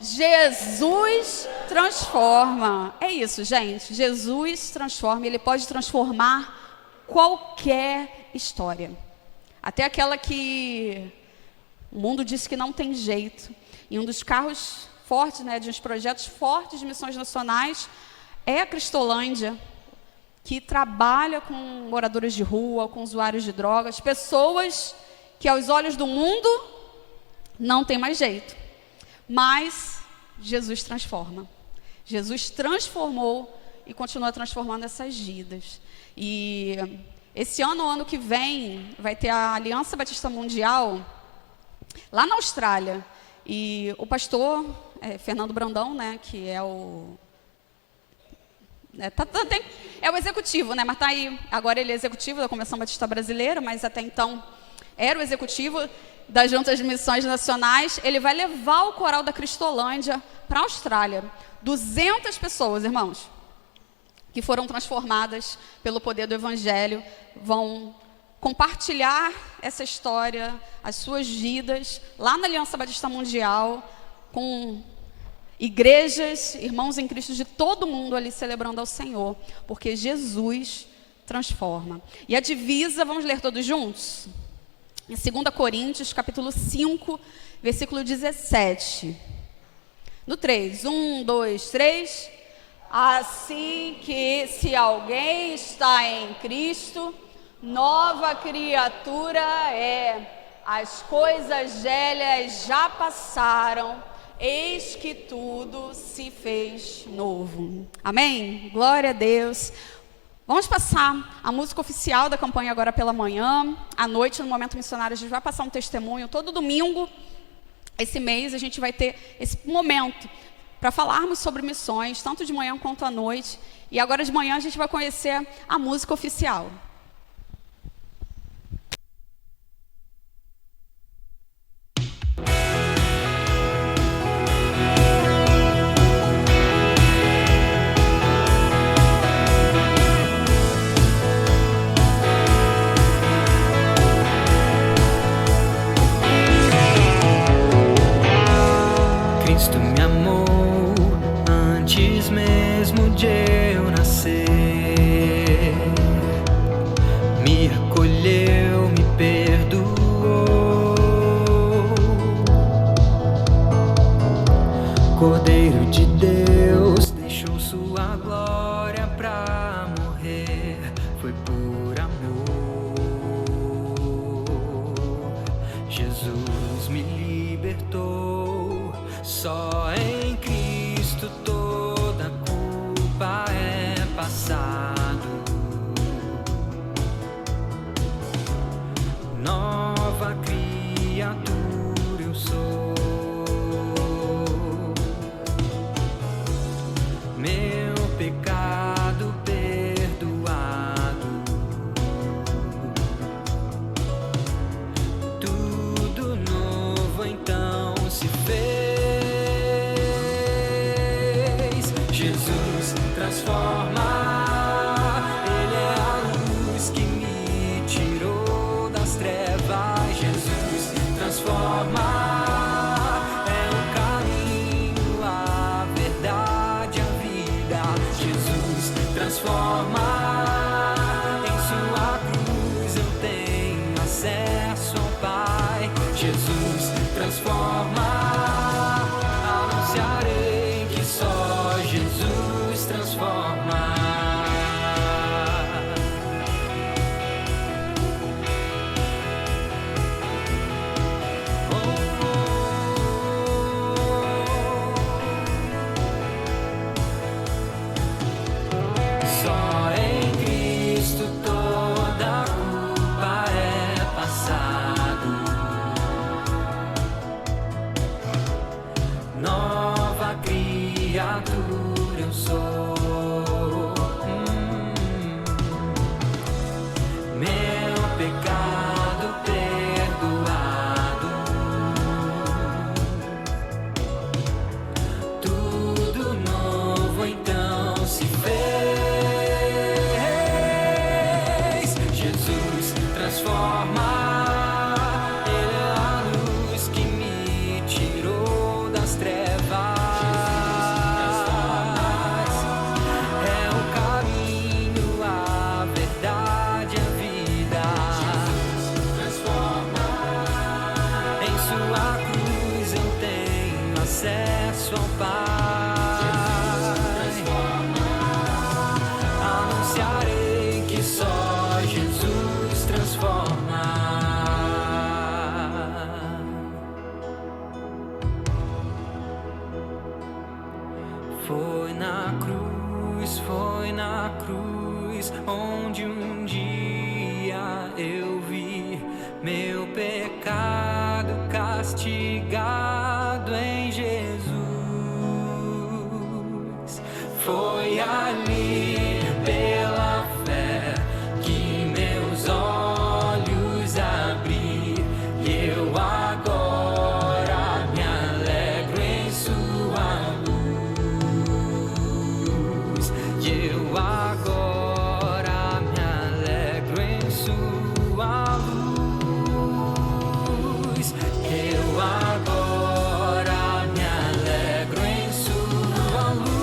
Jesus transforma. É isso, gente. Jesus transforma. Ele pode transformar qualquer história. Até aquela que o mundo diz que não tem jeito. E um dos carros fortes, né, de uns projetos fortes de missões nacionais é a Cristolândia, que trabalha com moradores de rua, com usuários de drogas, pessoas que aos olhos do mundo não tem mais jeito. Mas Jesus transforma. Jesus transformou e continua transformando essas vidas. E esse ano, o ano que vem, vai ter a Aliança Batista Mundial lá na Austrália. E o pastor Fernando Brandão, né, que é o... É o executivo, né? Mas está aí, agora ele é executivo da Convenção Batista Brasileira, mas até então era o executivo das Juntas de Missões Nacionais. Ele vai levar o coral da Cristolândia para a Austrália. 200 pessoas, irmãos, que foram transformadas pelo poder do Evangelho, vão compartilhar essa história, as suas vidas, lá na Aliança Batista Mundial, com igrejas, irmãos em Cristo de todo mundo ali celebrando ao Senhor, porque Jesus transforma. E a divisa, vamos ler todos juntos? Em 2 Coríntios, capítulo 5, versículo 17. No 3, 1, 2, 3. Assim que se alguém está em Cristo, nova criatura é. As coisas velhas já passaram, eis que tudo se fez novo. Amém? Glória a Deus. Vamos passar a música oficial da campanha agora pela manhã. À noite, no Momento Missionário, a gente vai passar um testemunho. Todo domingo, esse mês, a gente vai ter esse momento para falarmos sobre missões, tanto de manhã quanto à noite. E agora de manhã a gente vai conhecer a música oficial. Cordeiro de Deus deixou sua glória pra morrer, foi por amor. Jesus me libertou, só em Cristo toda culpa é passado. Nova criatura eu sou. Meu pecado perdoado, tudo novo então se fez. Jesus transforma, Ele é a luz que me tirou das trevas. Jesus transforma. Transforma, em sua cruz eu tenho acesso ao Pai. Jesus transforma, anunciarei que só Jesus transforma. Eu sou. Meu pecado perdoado, tudo novo então se fez. Jesus transforma, Ele é a luz que me tirou das trevas. Foi na cruz onde um dia eu vi meu pecado castigado em Jesus. Foi ali pela fé que meus olhos abri, e eu agora me alegro em sua luz. E eu agora me alegro em sua luz. Eu agora me alegro em sua luz.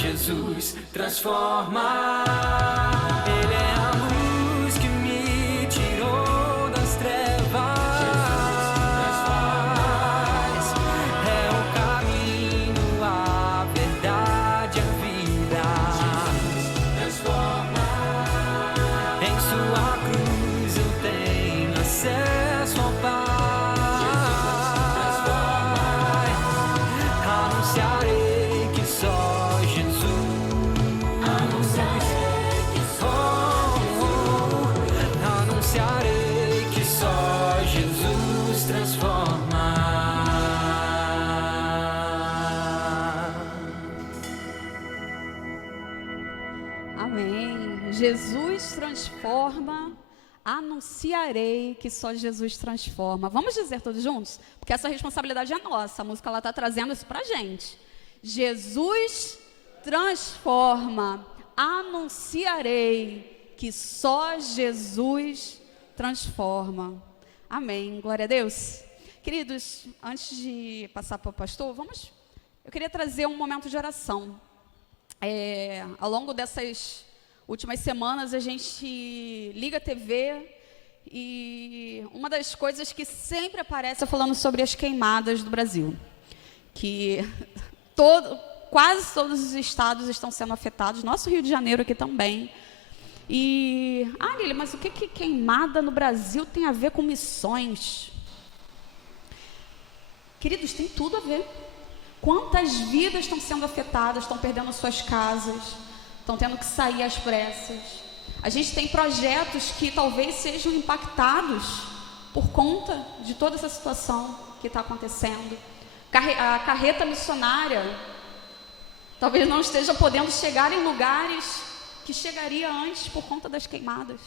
Jesus transforma. Ele é a luz que me tirou das trevas. É o caminho, a verdade, a vida. Em sua cruz eu tenho acesso ao Pai. Anunciarei que só Jesus. Anunciarei que só Jesus transforma. Amém. Jesus transforma, anunciarei que só Jesus transforma. Vamos dizer todos juntos? Porque essa responsabilidade é nossa. A música ela está trazendo isso pra gente. Jesus transforma, anunciarei que só Jesus transforma. Amém. Glória a Deus. Queridos, antes de passar para o pastor, eu queria trazer um momento de oração. Ao longo dessas últimas semanas, a gente liga a TV e uma das coisas que sempre aparece é falando sobre as queimadas do Brasil. Que quase todos os estados estão sendo afetados, nosso Rio de Janeiro aqui também. E, Lili, mas o que queimada no Brasil tem a ver com missões? Queridos, tem tudo a ver. Quantas vidas estão sendo afetadas, estão perdendo suas casas, estão tendo que sair às pressas. A gente tem projetos que talvez sejam impactados por conta de toda essa situação que está acontecendo. A carreta missionária talvez não esteja podendo chegar em lugares que chegaria antes por conta das queimadas.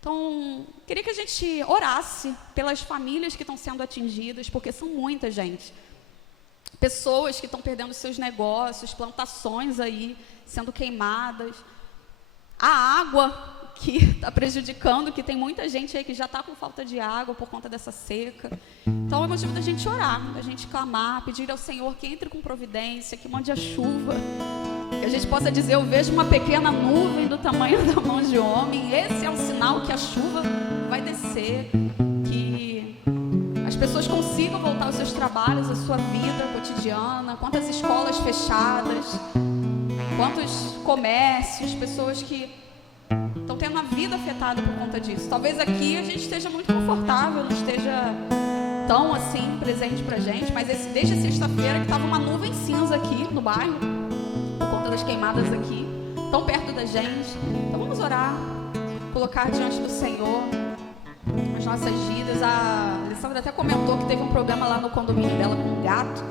Então, queria que a gente orasse pelas famílias que estão sendo atingidas, porque são muita gente. Pessoas que estão perdendo seus negócios, plantações aí sendo queimadas. A água que está prejudicando, que tem muita gente aí que já está com falta de água por conta dessa seca. Então é motivo da gente orar, da gente clamar, pedir ao Senhor que entre com providência, que mande a chuva, que a gente possa dizer, eu vejo uma pequena nuvem do tamanho da mão de homem, esse é um sinal que a chuva vai descer, que as pessoas consigam voltar aos seus trabalhos, à sua vida cotidiana. Quantas escolas fechadas, quantos comércios, pessoas que estão tendo a vida afetada por conta disso. Talvez aqui a gente esteja muito confortável, não esteja tão assim presente pra gente, mas desde sexta-feira que estava uma nuvem cinza aqui no bairro, por conta das queimadas aqui, tão perto da gente. Então vamos orar, colocar diante do Senhor as nossas vidas. A Alessandra até comentou que teve um problema lá no condomínio dela com um gato,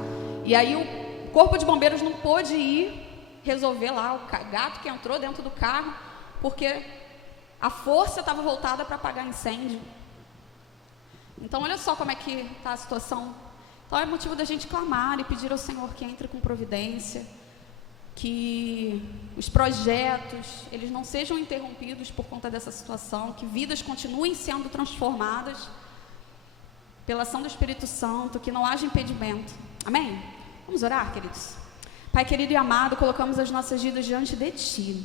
e aí o corpo de bombeiros não pôde ir resolver lá o gato que entrou dentro do carro, porque a força estava voltada para apagar incêndio. Então olha só como é que está a situação. Então é motivo da gente clamar e pedir ao Senhor que entre com providência, que os projetos eles não sejam interrompidos por conta dessa situação, que vidas continuem sendo transformadas pela ação do Espírito Santo, que não haja impedimento. Amém? Vamos orar, queridos? Pai querido e amado, colocamos as nossas vidas diante de Ti.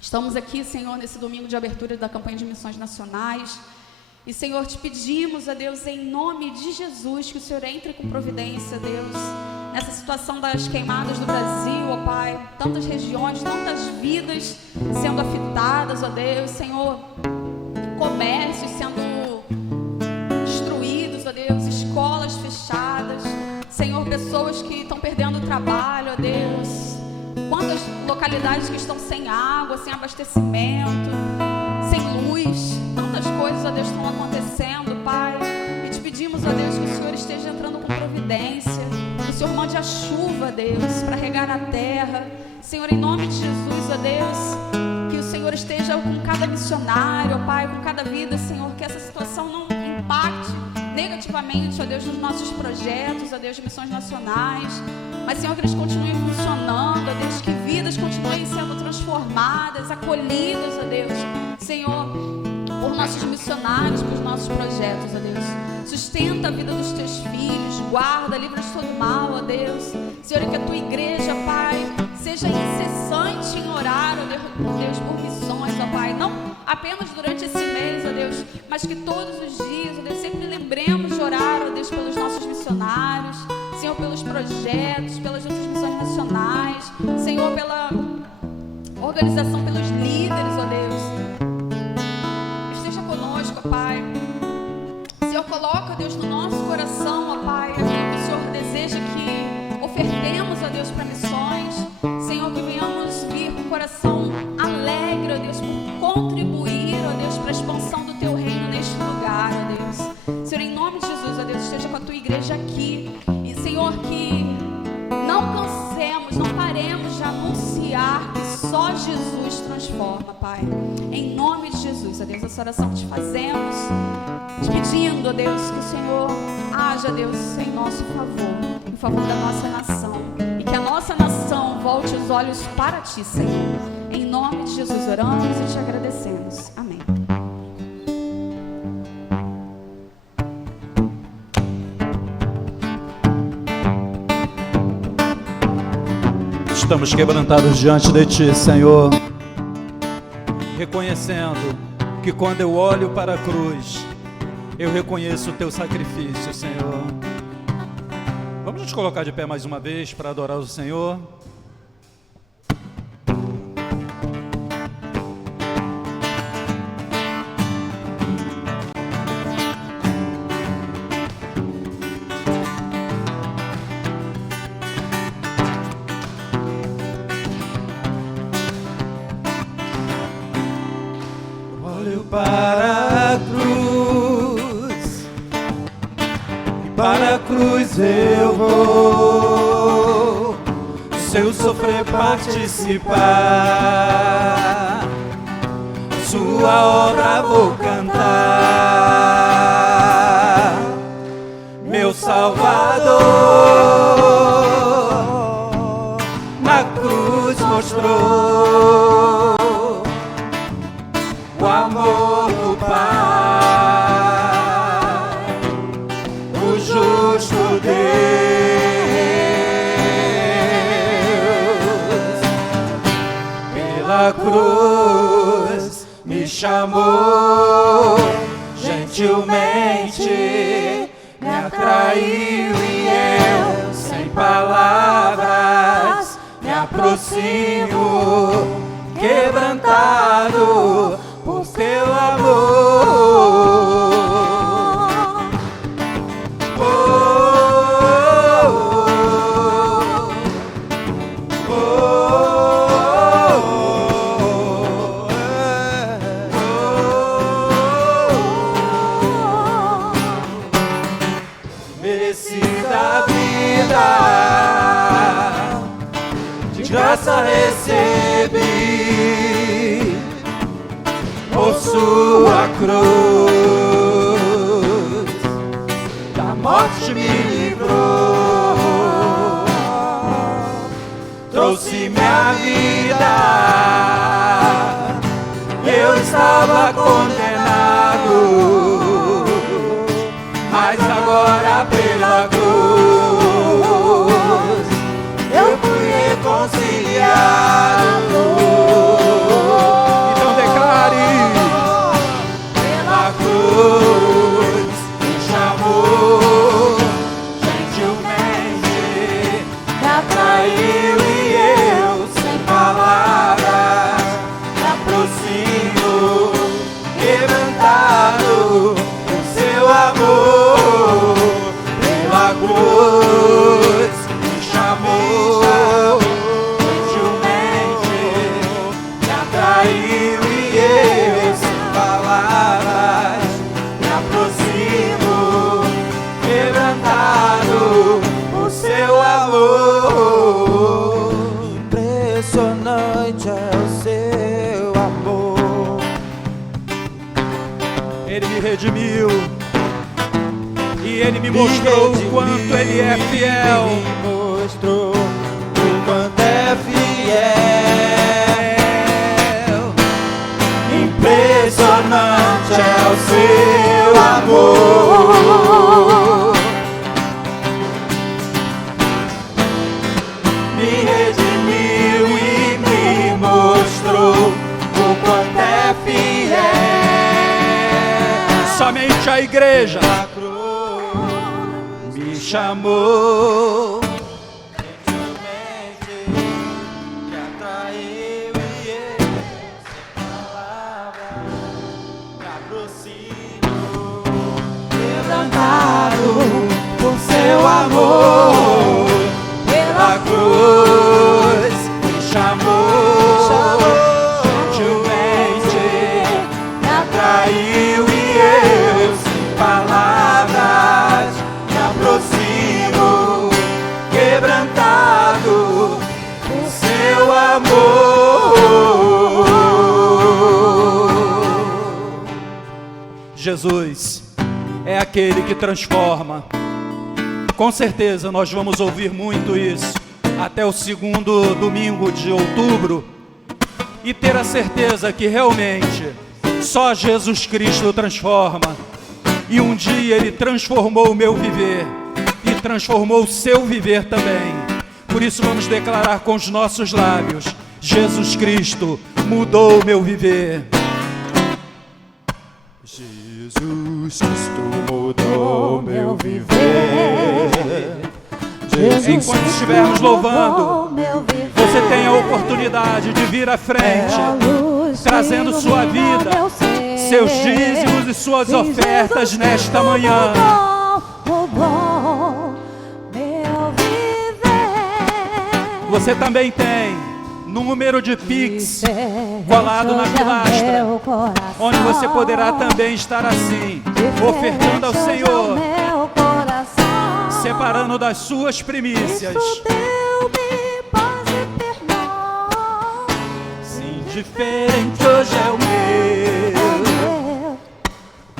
Estamos aqui, Senhor, nesse domingo de abertura da campanha de missões nacionais. E, Senhor, te pedimos, a Deus, em nome de Jesus, que o Senhor entre com providência, Deus, nessa situação das queimadas do Brasil, ó Pai. Tantas regiões, tantas vidas sendo afetadas, ó Deus, Senhor. Comércios sendo destruídos, ó Deus, escolas fechadas. Senhor, pessoas que estão perdendo o trabalho, ó Deus. Quantas localidades que estão sem água, sem abastecimento, sem luz. Tantas coisas, ó Deus, estão acontecendo, Pai. E te pedimos, ó Deus, que o Senhor esteja entrando com providência. Que o Senhor mande a chuva, Deus, para regar a terra. Senhor, em nome de Jesus, ó Deus, que o Senhor esteja com cada missionário, ó Pai, com cada vida, Senhor, que essa situação não impacte negativamente, ó Deus, nos nossos projetos, ó Deus, de missões nacionais. Mas, Senhor, que eles continuem funcionando, ó Deus, que vidas continuem sendo transformadas, acolhidas, ó Deus. Senhor, por nossos missionários, por nossos projetos, ó Deus. Sustenta a vida dos teus filhos, guarda, livra de todo mal, ó Deus. Senhor, que a tua igreja, Pai, seja incessante em orar, ó Deus, por missões, ó Pai. Não apenas durante esse mês, ó Deus, mas que todos os dias, ó Deus, sempre lembremos de orar, ó Deus, pelos nossos missionários, Senhor, pelos projetos, pelas outras missões nacionais, Senhor, pela organização, pelos líderes, ó Deus. Esteja conosco, ó Pai. Senhor, coloca, Deus, no nosso coração, ó Pai, aquilo que o Senhor deseja que ofertemos, ó Deus, para missões. Senhor, que venhamos vir com o coração alegre, ó Deus, por contribuir, ó Deus, para a expansão do Teu reino neste lugar, ó Deus. Senhor, em nome de Jesus, ó Deus, esteja com a Tua igreja aqui. E, Senhor, que não cansemos, não paremos de anunciar que só Jesus transforma, Pai. Em nome de Jesus, ó Deus, essa oração que te fazemos, te pedindo, ó Deus, que o Senhor haja, Deus, em nosso favor, em favor da nossa nação. E que a nossa nação volte os olhos para Ti, Senhor. Em nome de Jesus oramos e te agradecemos. Amém. Estamos quebrantados diante de Ti, Senhor, reconhecendo que quando eu olho para a cruz, eu reconheço o Teu sacrifício, Senhor. Vamos nos colocar de pé mais uma vez para adorar o Senhor. Para a cruz, e para a cruz eu vou, se eu sofrer participar, sua obra vou cantar, meu Salvador, na cruz mostrou o amor do Pai, o justo Deus, pela cruz me chamou, gentilmente me atraiu e eu, sem palavras, me aproximo, quebrantado por Teu amor. Oh, oh, oh, oh, merecida vida, de graça recebi, por sua cruz, da morte me livrou, trouxe minha vida, eu estava condenado, mas agora pela cruz, eu fui reconciliado. Me chamou, gentilmente me atraiu e eu, sem palavras, me aproximo, quebrantado por Seu amor, me mostrou o quanto Ele é fiel. Me mostrou o quanto é fiel. Impressionante é o seu amor. Me redimiu e me mostrou o quanto é fiel. Somente a igreja A cruz me chamou. Gentilmente me atraiu e essa palavra me aproximou. Quebrantado por seu amor, pela cruz me chamou. Gentilmente me atraiu e eu, sem palavras, me aproximo, quebrantado por seu amor. Jesus é aquele que transforma. Com certeza nós vamos ouvir muito isso até o segundo domingo de outubro e ter a certeza que realmente só Jesus Cristo transforma. E um dia Ele transformou o meu viver e transformou o seu viver também. Por isso vamos declarar com os nossos lábios: Jesus Cristo mudou o meu viver. Jesus Cristo mudou meu viver. Enquanto estivermos louvando, você tem a oportunidade de vir à frente, trazendo sua vida, seus dízimos e suas ofertas nesta manhã. Você também tem número de Pix colado na pilastra, onde você poderá também estar assim, ofertando ao Senhor, separando das suas primícias. Sim, diferente hoje é o meu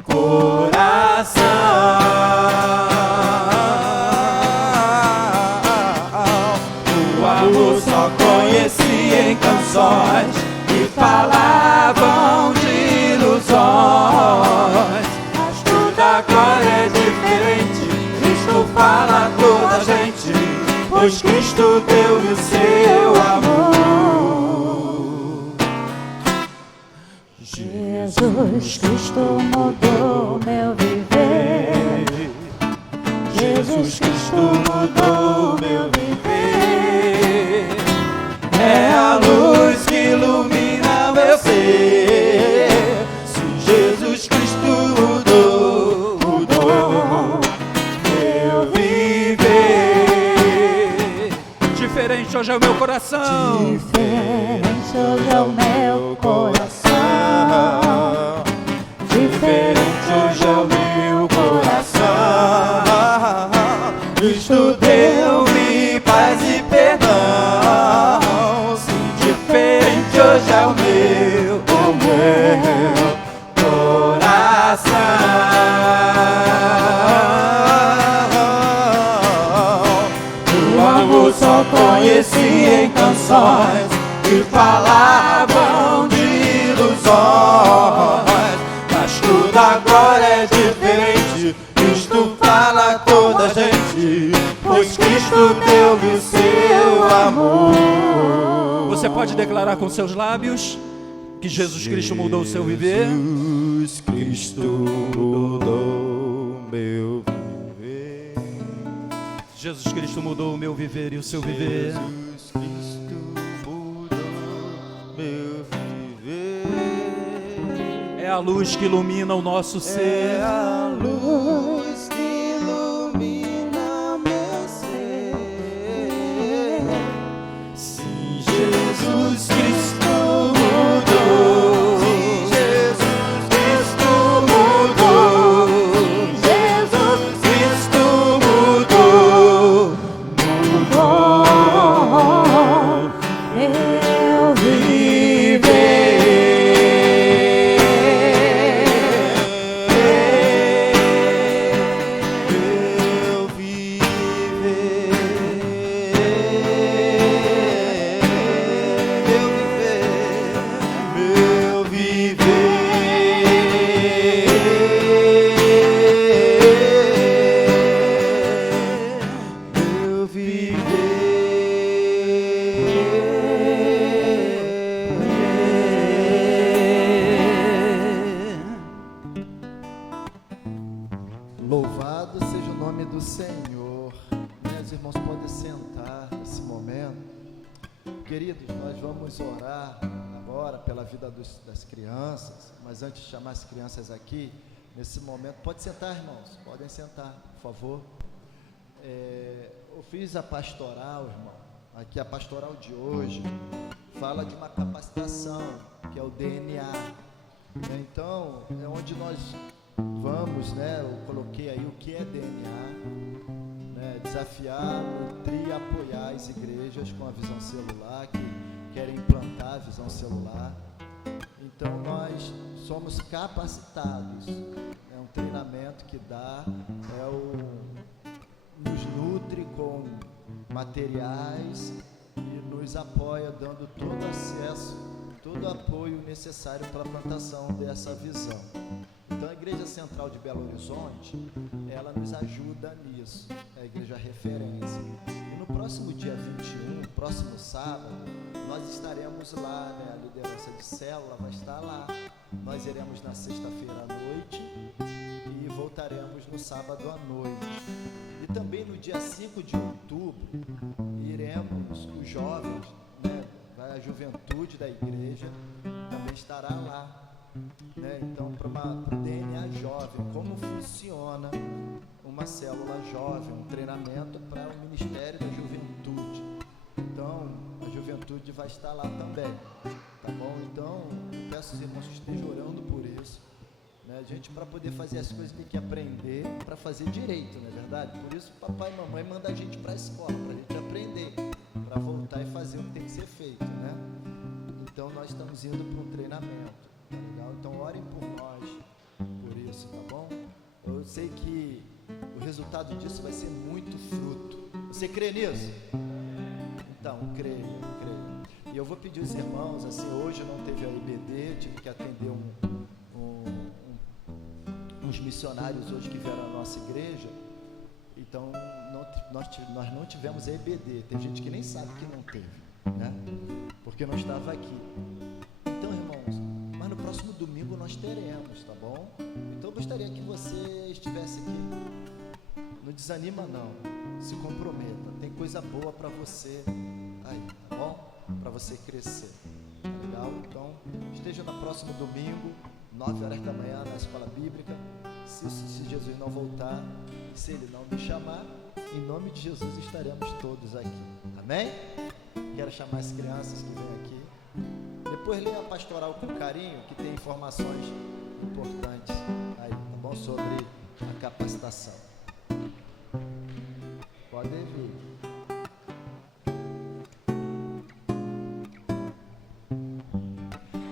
coração. O amor só conheci em canções que falavam de ilusões. Mas tudo agora é diferente. Cristo fala a toda a gente, pois Cristo deu-me o seu amor. Jesus Cristo mudou meu viver. Jesus Cristo mudou meu viver. É a luz que ilumina meu ser. Se Jesus Cristo mudou meu viver. Diferente hoje é o meu coração. Diferente hoje é o meu coração. Diferente hoje é o meu coração. Cristo deu-me paz e perdão. Sim, diferente hoje é o meu coração. O amor só conheci em canções que falavam de ilusões. Mas tudo agora é diferente. Cristo fala a toda a gente, pois Cristo deu-me o seu amor. Você pode declarar com seus lábios que Jesus Cristo mudou o seu viver? Jesus Cristo mudou meu viver. Jesus Cristo mudou o meu viver e o seu viver. Jesus Cristo mudou meu viver. É a luz que ilumina o nosso ser. É a luz que ilumina meu ser. Sim, Jesus Cristo mudou. Jesus Cristo mudou. Jesus Cristo mudou. Mudou meu viver. nome do Senhor. Meus irmãos podem sentar nesse momento. Queridos, nós vamos orar agora pela vida das crianças, mas antes de chamar as crianças aqui, nesse momento, pode sentar, irmãos, podem sentar, por favor. Eu fiz a pastoral, irmão, aqui a pastoral de hoje, fala de uma capacitação, que é o DNA, então, é onde nós vamos, né, eu coloquei aí o que é DNA, né, desafiar, nutrir e apoiar as igrejas com a visão celular, que querem implantar a visão celular. Então nós somos capacitados, é um treinamento que dá, nos nutre com materiais e nos apoia dando todo acesso, todo apoio necessário para a plantação dessa visão. Então a Igreja Central de Belo Horizonte, ela nos ajuda nisso, é a igreja referência. E no próximo dia 21, próximo sábado, nós estaremos lá, né? A liderança de célula vai estar lá. Nós iremos na sexta-feira à noite e voltaremos no sábado à noite. E também no dia 5 de outubro, iremos, os jovens, né? A juventude da igreja também estará lá. Né? Então, para o DNA jovem, como funciona uma célula jovem, um treinamento para o Ministério da Juventude. Então, a juventude vai estar lá também, tá bom? Então, eu peço aos irmãos que estejam orando por isso, né? A gente, para poder fazer as coisas, tem que aprender para fazer direito, não é verdade? Por isso, papai e mamãe mandam a gente para a escola, para a gente aprender, para voltar e fazer o que tem que ser feito, né? Então, nós estamos indo para um treinamento. Tá legal? Então orem por nós, por isso, tá bom? Eu sei que o resultado disso vai ser muito fruto. Você crê nisso? Então, creio. E eu vou pedir aos irmãos, assim, hoje não teve a IBD, tive que atender uns missionários hoje que vieram à nossa igreja, então nós não tivemos a IBD. Tem gente que nem sabe que não teve, né? Porque não estava aqui. Então, irmãos, mas no próximo domingo nós teremos, tá bom? Então eu gostaria que você estivesse aqui. Não desanima não, se comprometa. Tem coisa boa para você aí, tá bom? Para você crescer, tá legal? Então esteja no próximo domingo, 9 horas da manhã, na escola bíblica. Se Jesus não voltar, se Ele não me chamar, em nome de Jesus estaremos todos aqui, amém? Quero chamar as crianças que vêm aqui. Depois leia a pastoral com carinho, que tem informações importantes aí, tá bom? Sobre a capacitação. Pode vir.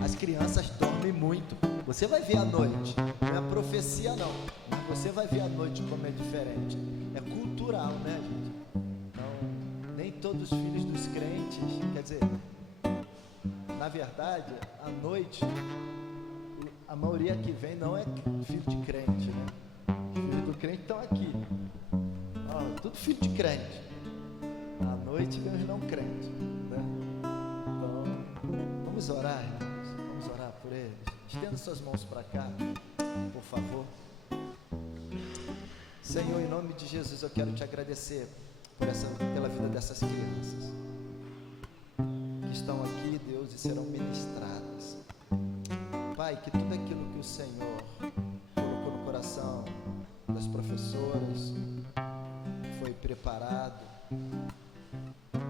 As crianças dormem muito. Você vai ver à noite. Não é profecia não. Você vai ver à noite como é diferente. É cultural, né, gente? Então, nem todos os filhos dos crentes, quer dizer, na verdade, à noite, a maioria que vem não é filho de crente, né? Filhos do crente estão aqui. Tudo filho de crente. À noite vem os não crentes, né? Então, vamos orar, irmãos. Vamos orar por eles. Estenda suas mãos para cá, por favor. Senhor, em nome de Jesus, eu quero te agradecer pela vida dessas crianças que estão aqui, Deus, e serão ministradas. Pai, que tudo aquilo que o Senhor colocou no coração das professoras foi preparado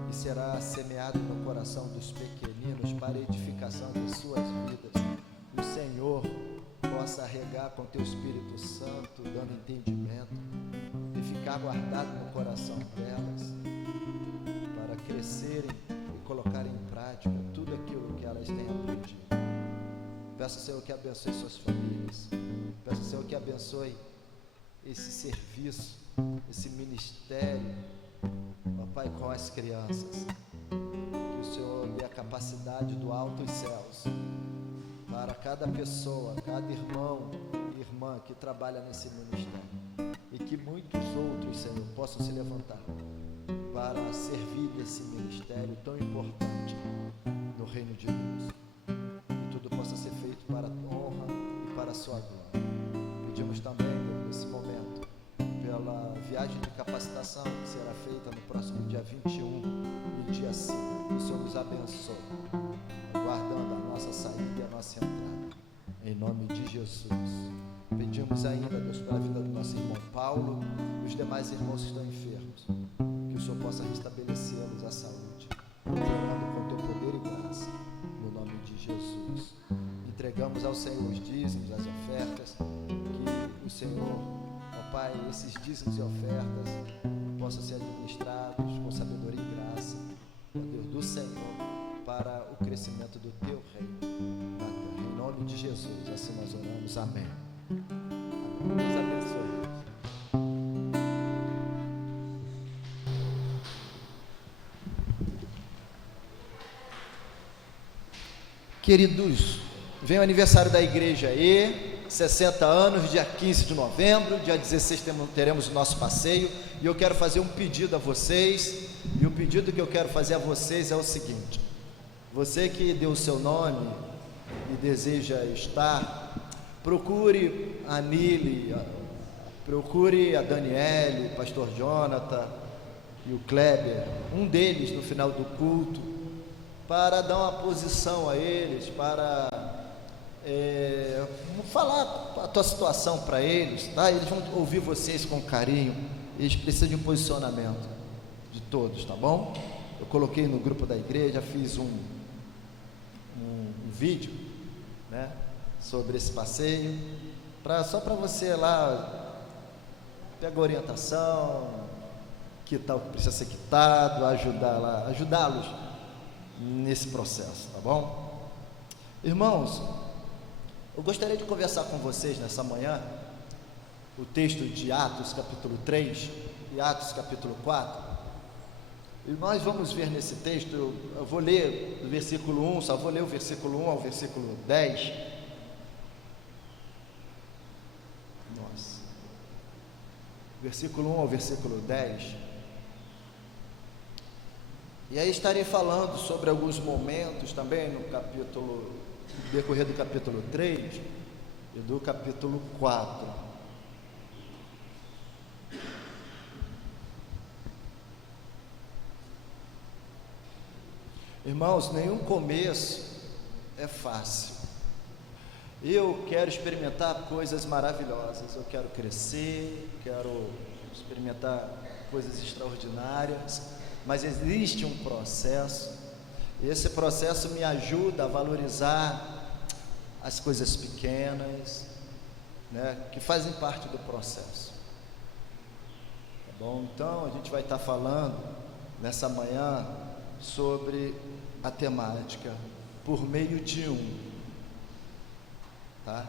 e será semeado no coração dos pequeninos para a edificação de suas vidas. E o Senhor possa regar com teu Espírito Santo, dando entendimento e ficar guardado no coração delas para crescerem e colocarem em prática tudo aquilo que elas têm aprendido. Peço, Senhor, que abençoe suas famílias. Peço, Senhor, que abençoe esse serviço, esse ministério, ó Pai, com as crianças. Que o Senhor dê a capacidade do alto os céus para cada pessoa, cada irmão e irmã que trabalha nesse ministério. E que muitos outros, Senhor, possam se levantar para servir nesse ministério tão importante no reino de Deus. E tudo possa ser feito para a honra e para a sua glória. Pedimos também, nesse momento, pela viagem de capacitação que será feita no próximo dia 21 e dia 5. Que o Senhor nos abençoe, guardando a nossa saída e a nossa entrada. Em nome de Jesus. Pedimos ainda, Deus, pela vida do nosso irmão Paulo e os demais irmãos que estão enfermos, que o Senhor possa restabelecê-los a saúde, orando com teu poder e graça, no nome de Jesus. Entregamos ao Senhor os dízimos, as ofertas, que o Senhor, ó Pai, esses dízimos e ofertas possam ser administrados com sabedoria e graça, ó Deus, do Senhor, para o crescimento do teu reino na terra. Em nome de Jesus, assim nós oramos. Amém. Deus abençoe. Queridos, vem o aniversário da igreja aí, 60 anos, dia 15 de novembro, dia 16 teremos o nosso passeio, e eu quero fazer um pedido a vocês, e o pedido que eu quero fazer a vocês é o seguinte: você que deu o seu nome e deseja estar, procure a Nili, procure a Daniele, o pastor Jonathan e o Kleber, um deles no final do culto, para dar uma posição a eles, para falar a tua situação para eles, tá? Eles vão ouvir vocês com carinho, eles precisam de um posicionamento de todos, tá bom? Eu coloquei no grupo da igreja, fiz um vídeo, né, sobre esse passeio, só para você lá pegar orientação, quitar o que precisa ser quitado, ajudá-los nesse processo, tá bom? Irmãos, eu gostaria de conversar com vocês nessa manhã o texto de Atos capítulo 3 e Atos capítulo 4, e nós vamos ver nesse texto, eu vou ler do versículo 1, só vou ler o versículo 1 ao versículo 10, versículo 1 ao versículo 10, e aí estarei falando sobre alguns momentos também no decorrer do capítulo 3 e do capítulo 4. Irmãos, nenhum começo é fácil. Eu quero experimentar coisas maravilhosas, eu quero crescer, quero experimentar coisas extraordinárias, mas existe um processo, e esse processo me ajuda a valorizar as coisas pequenas, né, que fazem parte do processo, tá bom? Então a gente vai estar falando nessa manhã sobre a temática por meio de tá?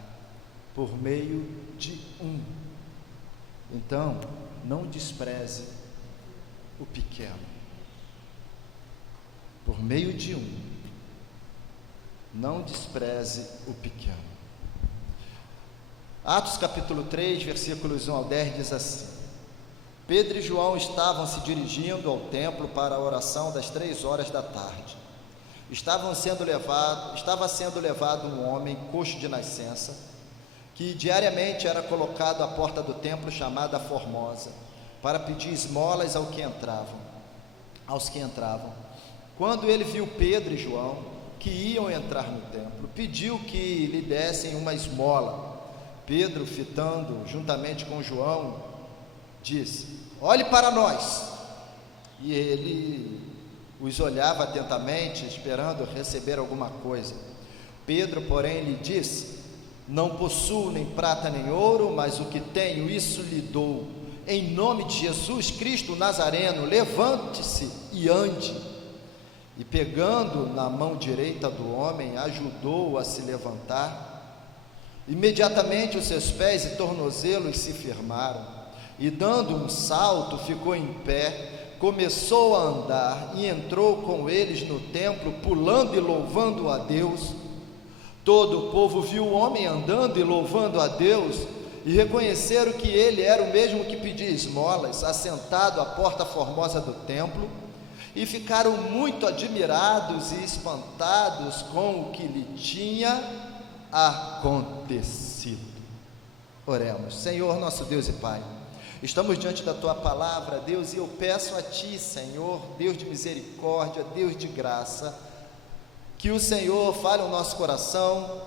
Por meio de Então, não despreze o pequeno. Por meio de não despreze o pequeno. Atos capítulo 3, versículos 1 ao 10 diz assim: Pedro e João estavam se dirigindo ao templo para a oração das 3 horas da tarde. Estava sendo levado um homem coxo de nascença, que diariamente era colocado à porta do templo chamada Formosa, para pedir esmolas aos que entravam. Quando ele viu Pedro e João, que iam entrar no templo, pediu que lhe dessem uma esmola. Pedro, fitando juntamente com João, disse: olhe para nós. E ele os olhava atentamente, esperando receber alguma coisa. Pedro, porém, lhe disse: não possuo nem prata nem ouro, mas o que tenho, isso lhe dou. Em nome de Jesus Cristo Nazareno, levante-se e ande. E pegando na mão direita do homem, ajudou-o a se levantar. Imediatamente os seus pés e tornozelos se firmaram, e dando um salto, ficou em pé, começou a andar e entrou com eles no templo, pulando e louvando a Deus. Todo o povo viu o homem andando e louvando a Deus, e reconheceram que ele era o mesmo que pedia esmolas, assentado à porta formosa do templo, e ficaram muito admirados e espantados com o que lhe tinha acontecido. Oremos. Senhor, nosso Deus e Pai, Estamos diante da Tua palavra, Deus, e eu peço a Ti, Senhor, Deus de misericórdia, Deus de graça, que o Senhor fale o nosso coração,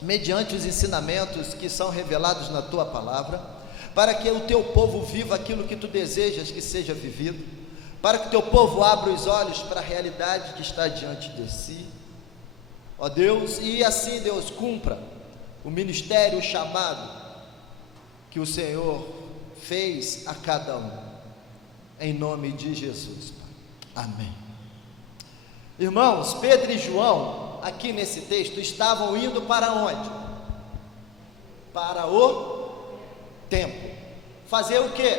mediante os ensinamentos que são revelados na Tua palavra, para que o Teu povo viva aquilo que Tu desejas que seja vivido, para que o Teu povo abra os olhos para a realidade que está diante de si, ó Deus, e assim, Deus, cumpra o ministério, o chamado que o Senhor fez a cada um, em nome de Jesus, Pai. Amém. Irmãos, Pedro e João, aqui nesse texto, estavam indo para onde? Para o templo. Fazer o quê?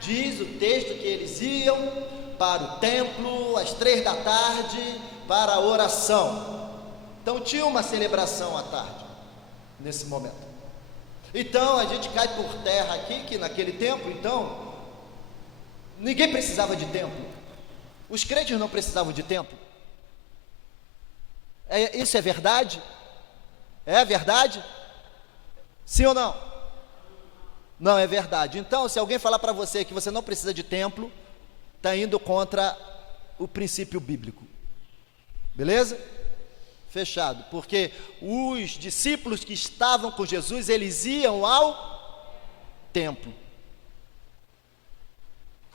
Diz o texto que eles iam para o templo às 3 da tarde para a oração. Então tinha uma celebração à tarde, nesse momento. Então a gente cai por terra aqui, que naquele tempo, então, ninguém precisava de templo. Os crentes não precisavam de templo. Isso é verdade? É verdade? Sim ou não? Não é verdade. Então, se alguém falar para você que você não precisa de templo, está indo contra o princípio bíblico. Beleza? Fechado. Porque os discípulos que estavam com Jesus, eles iam ao templo.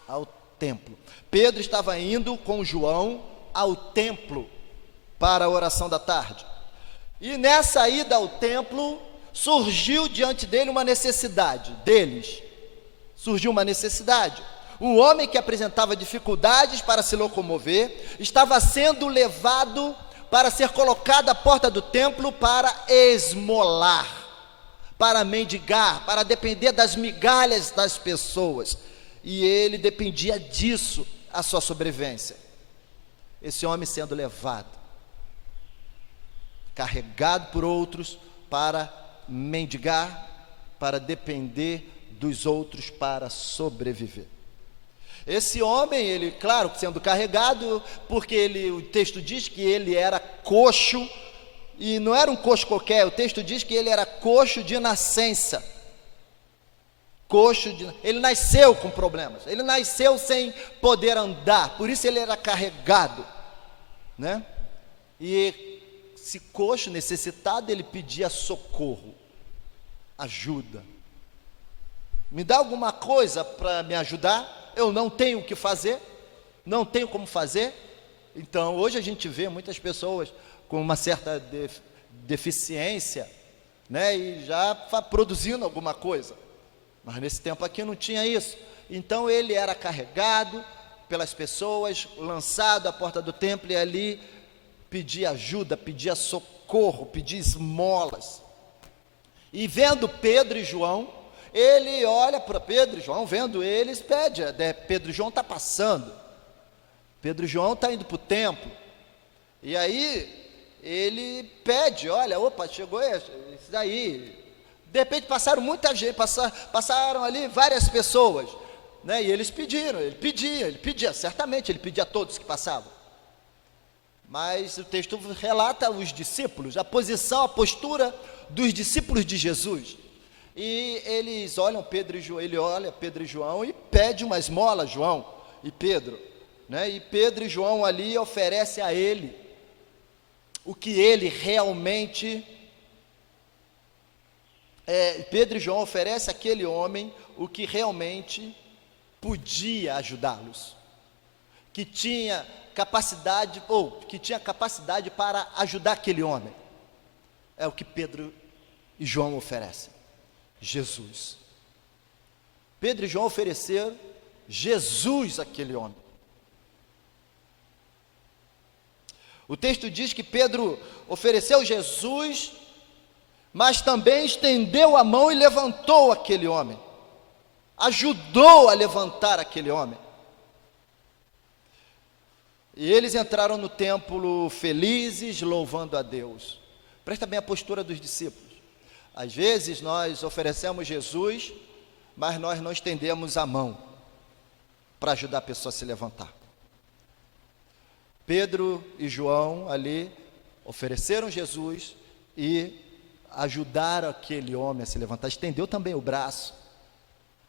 Ao templo. Pedro estava indo com João ao templo para a oração da tarde. E nessa ida ao templo, surgiu diante dele uma necessidade, deles. Surgiu uma necessidade. Um homem que apresentava dificuldades para se locomover, estava sendo levado para ser colocado à porta do templo para esmolar, para mendigar, para depender das migalhas das pessoas. E ele dependia disso, a sua sobrevivência. Esse homem sendo levado, carregado por outros para mendigar, para depender dos outros para sobreviver. Esse homem, ele, claro, sendo carregado, porque o texto diz que ele era coxo, e não era um coxo qualquer, o texto diz que ele era coxo de nascença. Ele nasceu com problemas, ele nasceu sem poder andar, por isso ele era carregado, né? E esse coxo necessitado, ele pedia socorro, ajuda. Me dá alguma coisa para me ajudar? Eu não tenho o que fazer, não tenho como fazer. Então, hoje a gente vê muitas pessoas com uma certa deficiência, né, e já produzindo alguma coisa. Mas nesse tempo aqui não tinha isso. Então ele era carregado pelas pessoas, lançado à porta do templo, e ali pedia ajuda, pedia socorro, pedia esmolas. E vendo Pedro e João, ele olha para Pedro e João, vendo eles, pede. Pedro e João está passando, Pedro e João está indo para o templo, e aí ele pede, olha, opa, chegou esse daí. De repente passaram muita gente, passaram ali várias pessoas, né? E eles pediram, ele pedia, certamente ele pedia a todos que passavam. Mas o texto relata os discípulos, a postura dos discípulos de Jesus. E eles olham Pedro e João, ele olha Pedro e João e pede uma esmola, João e Pedro, né? E Pedro e João ali oferecem a ele o que ele realmente... Pedro e João oferecem àquele homem o que realmente podia ajudá-los, que tinha capacidade, para ajudar aquele homem. É o que Pedro e João oferecem: Jesus. Pedro e João ofereceram Jesus àquele homem. O texto diz que Pedro ofereceu Jesus, mas também estendeu a mão e levantou aquele homem, ajudou a levantar aquele homem. E eles entraram no templo felizes, louvando a Deus. Presta bem a postura dos discípulos. Às vezes nós oferecemos Jesus, mas nós não estendemos a mão para ajudar a pessoa a se levantar. Pedro e João ali ofereceram Jesus e ajudaram aquele homem a se levantar, estendeu também o braço,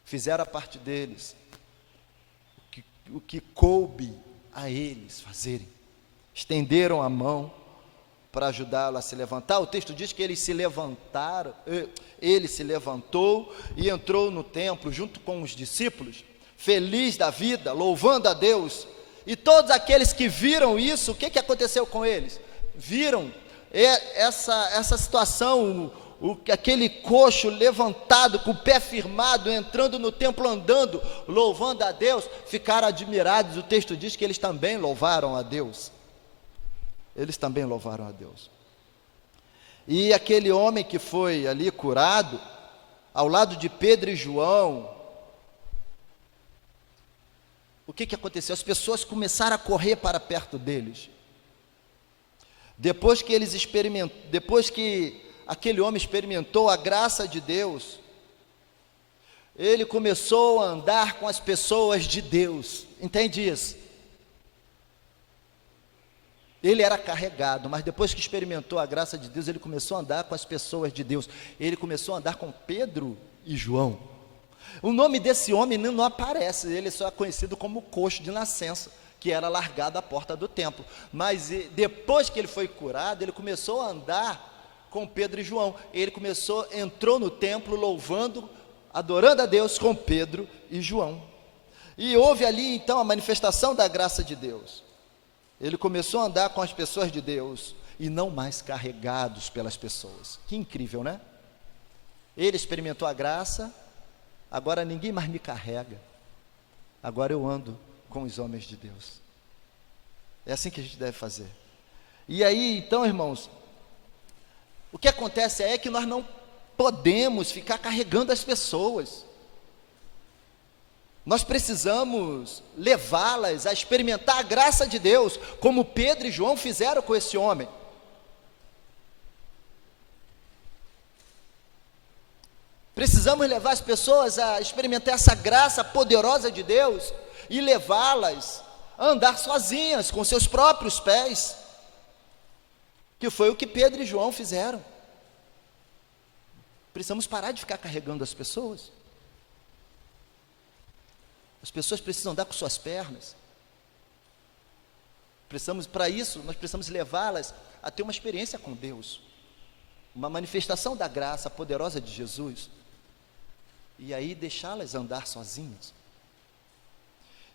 fizeram a parte deles, o que coube a eles fazerem, estenderam a mão para ajudá-lo a se levantar. O texto diz que eles se levantaram, ele se levantou e entrou no templo junto com os discípulos, feliz da vida, louvando a Deus. E todos aqueles que viram isso, o que aconteceu com eles? Viram essa situação, aquele coxo levantado, com o pé firmado, entrando no templo, andando, louvando a Deus, ficaram admirados. O texto diz que eles também louvaram a Deus. Eles também louvaram a Deus. E aquele homem que foi ali curado, ao lado de Pedro e João, o que aconteceu? As pessoas começaram a correr para perto deles. Depois que aquele homem experimentou a graça de Deus, ele começou a andar com as pessoas de Deus. Entende isso? Ele era carregado, mas depois que experimentou a graça de Deus, ele começou a andar com as pessoas de Deus. Ele começou a andar com Pedro e João. O nome desse homem não aparece, ele só é conhecido como coxo de nascença, que era largado à porta do templo. Mas depois que ele foi curado, ele começou a andar com Pedro e João. Ele entrou no templo louvando, adorando a Deus com Pedro e João. E houve ali então a manifestação da graça de Deus. Ele começou a andar com as pessoas de Deus e não mais carregados pelas pessoas. Que incrível, né? Ele experimentou a graça, agora ninguém mais me carrega. Agora eu ando com os homens de Deus. É assim que a gente deve fazer. E aí, então, irmãos, o que acontece é que nós não podemos ficar carregando as pessoas. Nós precisamos levá-las a experimentar a graça de Deus, como Pedro e João fizeram com esse homem. Precisamos levar as pessoas a experimentar essa graça poderosa de Deus e levá-las a andar sozinhas, com seus próprios pés, que foi o que Pedro e João fizeram. Precisamos parar de ficar carregando as pessoas. As pessoas precisam andar com suas pernas. Para isso, nós precisamos levá-las a ter uma experiência com Deus, uma manifestação da graça poderosa de Jesus, e aí deixá-las andar sozinhas.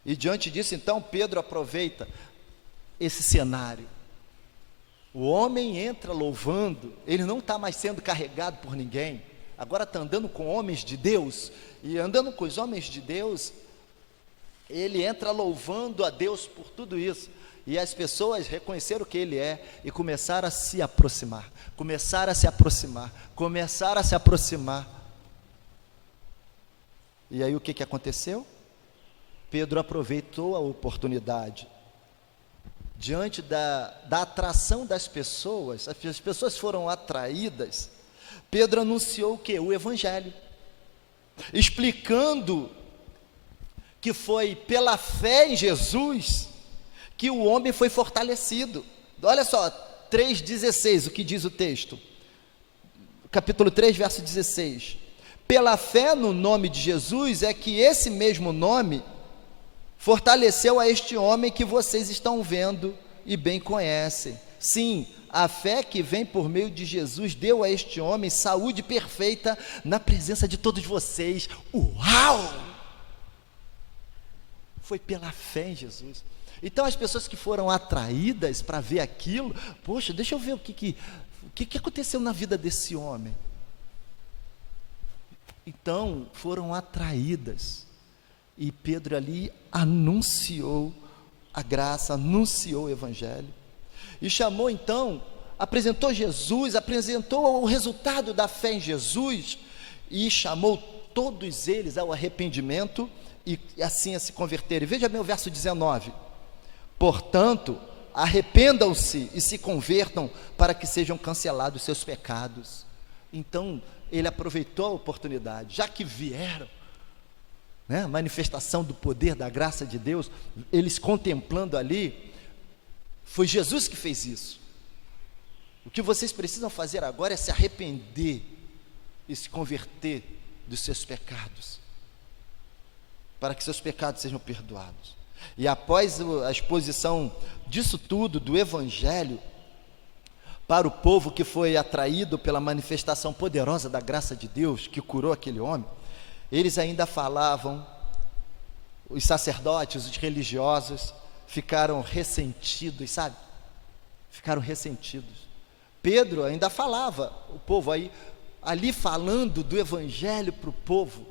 E diante disso, então, Pedro aproveita esse cenário. O homem entra louvando, ele não está mais sendo carregado por ninguém, agora está andando com homens de Deus, e andando com os homens de Deus, ele entra louvando a Deus por tudo isso, e as pessoas reconheceram o que ele é, e começaram a se aproximar, e aí o que aconteceu? Pedro aproveitou a oportunidade, diante da atração das pessoas, as pessoas foram atraídas, Pedro anunciou o quê? O Evangelho, explicando que foi pela fé em Jesus que o homem foi fortalecido. Olha só, 3,16, o que diz o texto, capítulo 3, verso 16, pela fé no nome de Jesus é que esse mesmo nome fortaleceu a este homem que vocês estão vendo e bem conhecem. Sim, a fé que vem por meio de Jesus deu a este homem saúde perfeita na presença de todos vocês. Uau! Foi pela fé em Jesus. Então as pessoas que foram atraídas para ver aquilo, poxa, deixa eu ver o que aconteceu na vida desse homem. Então foram atraídas, e Pedro ali anunciou a graça, anunciou o Evangelho, e chamou então, apresentou Jesus, apresentou o resultado da fé em Jesus, e chamou todos eles ao arrependimento, e assim a se converterem. Veja bem o verso 19, portanto, arrependam-se e se convertam para que sejam cancelados seus pecados. Então, ele aproveitou a oportunidade, já que vieram, né, manifestação do poder, da graça de Deus, eles contemplando ali, foi Jesus que fez isso. O que vocês precisam fazer agora é se arrepender e se converter dos seus pecados, para que seus pecados sejam perdoados. E após a exposição disso tudo, do Evangelho, para o povo que foi atraído pela manifestação poderosa da graça de Deus, que curou aquele homem, eles ainda falavam, os sacerdotes, os religiosos, ficaram ressentidos, sabe? Ficaram ressentidos. Pedro ainda falava, o povo ali falando do Evangelho para o povo,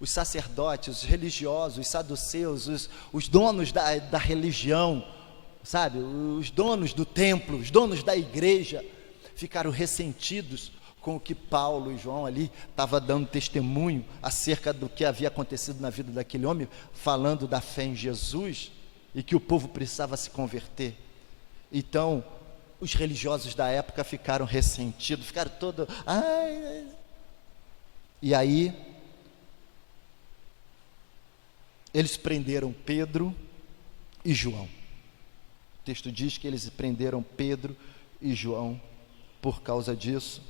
os sacerdotes, os religiosos, os saduceus, os donos da religião, sabe, os donos do templo, os donos da igreja, ficaram ressentidos com o que Paulo e João ali estavam dando testemunho acerca do que havia acontecido na vida daquele homem, falando da fé em Jesus e que o povo precisava se converter. Então, os religiosos da época ficaram ressentidos, ficaram todos, e aí eles prenderam Pedro e João. O texto diz que eles prenderam Pedro e João por causa disso,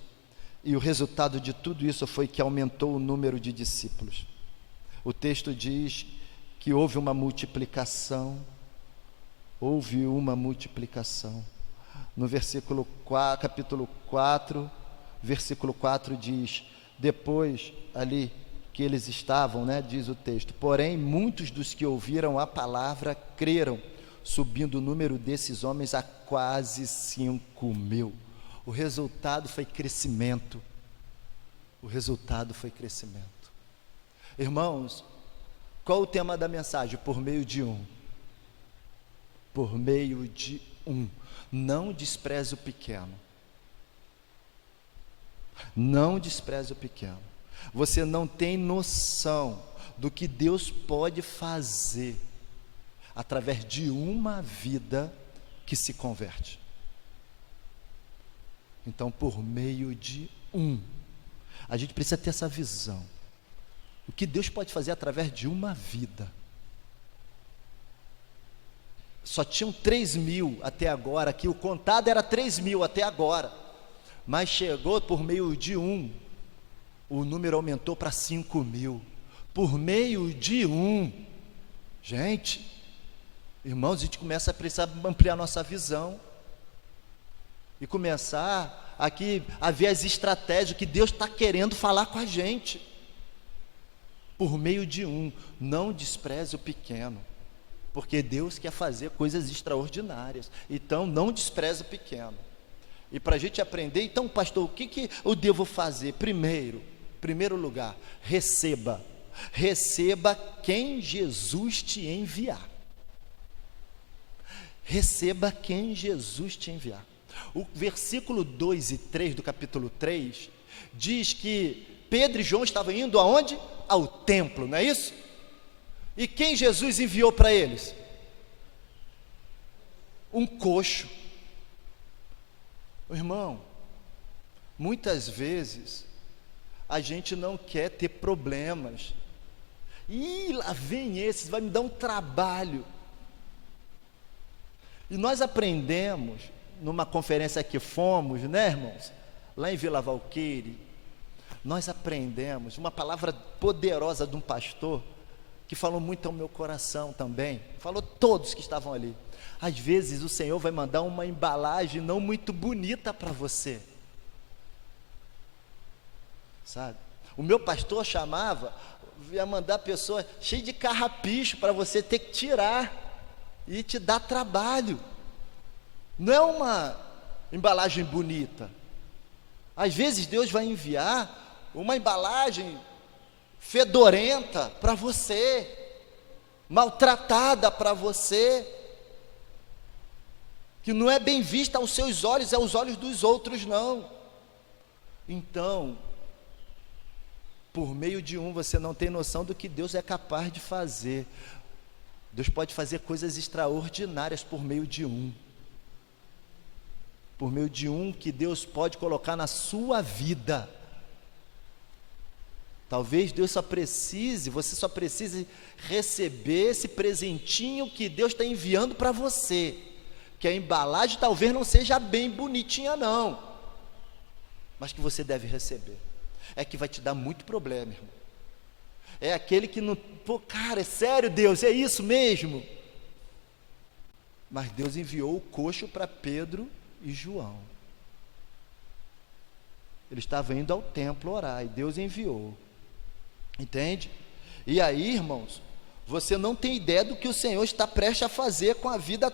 e o resultado de tudo isso foi que aumentou o número de discípulos. O texto diz que houve uma multiplicação. No versículo 4, capítulo 4, versículo 4 diz, depois ali que eles estavam, diz o texto, porém muitos dos que ouviram a palavra creram, subindo o número desses homens a quase 5.000. O resultado foi crescimento. Irmãos, qual o tema da mensagem? Por meio de um. Não despreze o pequeno. Não despreze o pequeno. Você não tem noção do que Deus pode fazer através de uma vida que se converte. Então, por meio de a gente precisa ter essa visão. O que Deus pode fazer através de uma vida. Só tinham 3.000 até agora, aqui o contado era 3.000 até agora, mas chegou por meio de o número aumentou para 5.000, por meio de gente, irmãos, a gente começa a precisar ampliar nossa visão, e começar aqui a ver as estratégias que Deus está querendo falar com a gente, por meio de não despreze o pequeno, porque Deus quer fazer coisas extraordinárias, então não despreze o pequeno. E para a gente aprender, então pastor, o que eu devo fazer? Primeiro lugar, receba quem Jesus te enviar. Receba quem Jesus te enviar. O versículo 2 e 3 do capítulo 3 diz que Pedro e João estavam indo aonde? Ao templo, não é isso? E quem Jesus enviou para eles? Um coxo. Irmão, muitas vezes a gente não quer ter problemas. Lá vem esses, vai me dar um trabalho. E nós aprendemos numa conferência que fomos, irmãos? Lá em Vila Valqueire, nós aprendemos uma palavra poderosa de um pastor que falou muito ao meu coração também, falou todos que estavam ali. Às vezes o Senhor vai mandar uma embalagem não muito bonita para você, sabe? O meu pastor ia mandar pessoa cheia de carrapicho para você ter que tirar e te dar trabalho. Não é uma embalagem bonita. Às vezes Deus vai enviar uma embalagem fedorenta para você, maltratada para você, que não é bem vista aos seus olhos, é aos olhos dos outros não. Então, por meio de você não tem noção do que Deus é capaz de fazer. Deus pode fazer coisas extraordinárias por meio de por meio de que Deus pode colocar na sua vida. Talvez você só precise receber esse presentinho que Deus está enviando para você, que a embalagem talvez não seja bem bonitinha não, mas que você deve receber. É que vai te dar muito problema, irmão. É aquele que não, pô, cara, é sério, Deus, é isso mesmo? Mas Deus enviou o coxo para Pedro e João. Ele estava indo ao templo orar e Deus enviou. Entende? E aí, irmãos, você não tem ideia do que o Senhor está prestes a fazer com a vida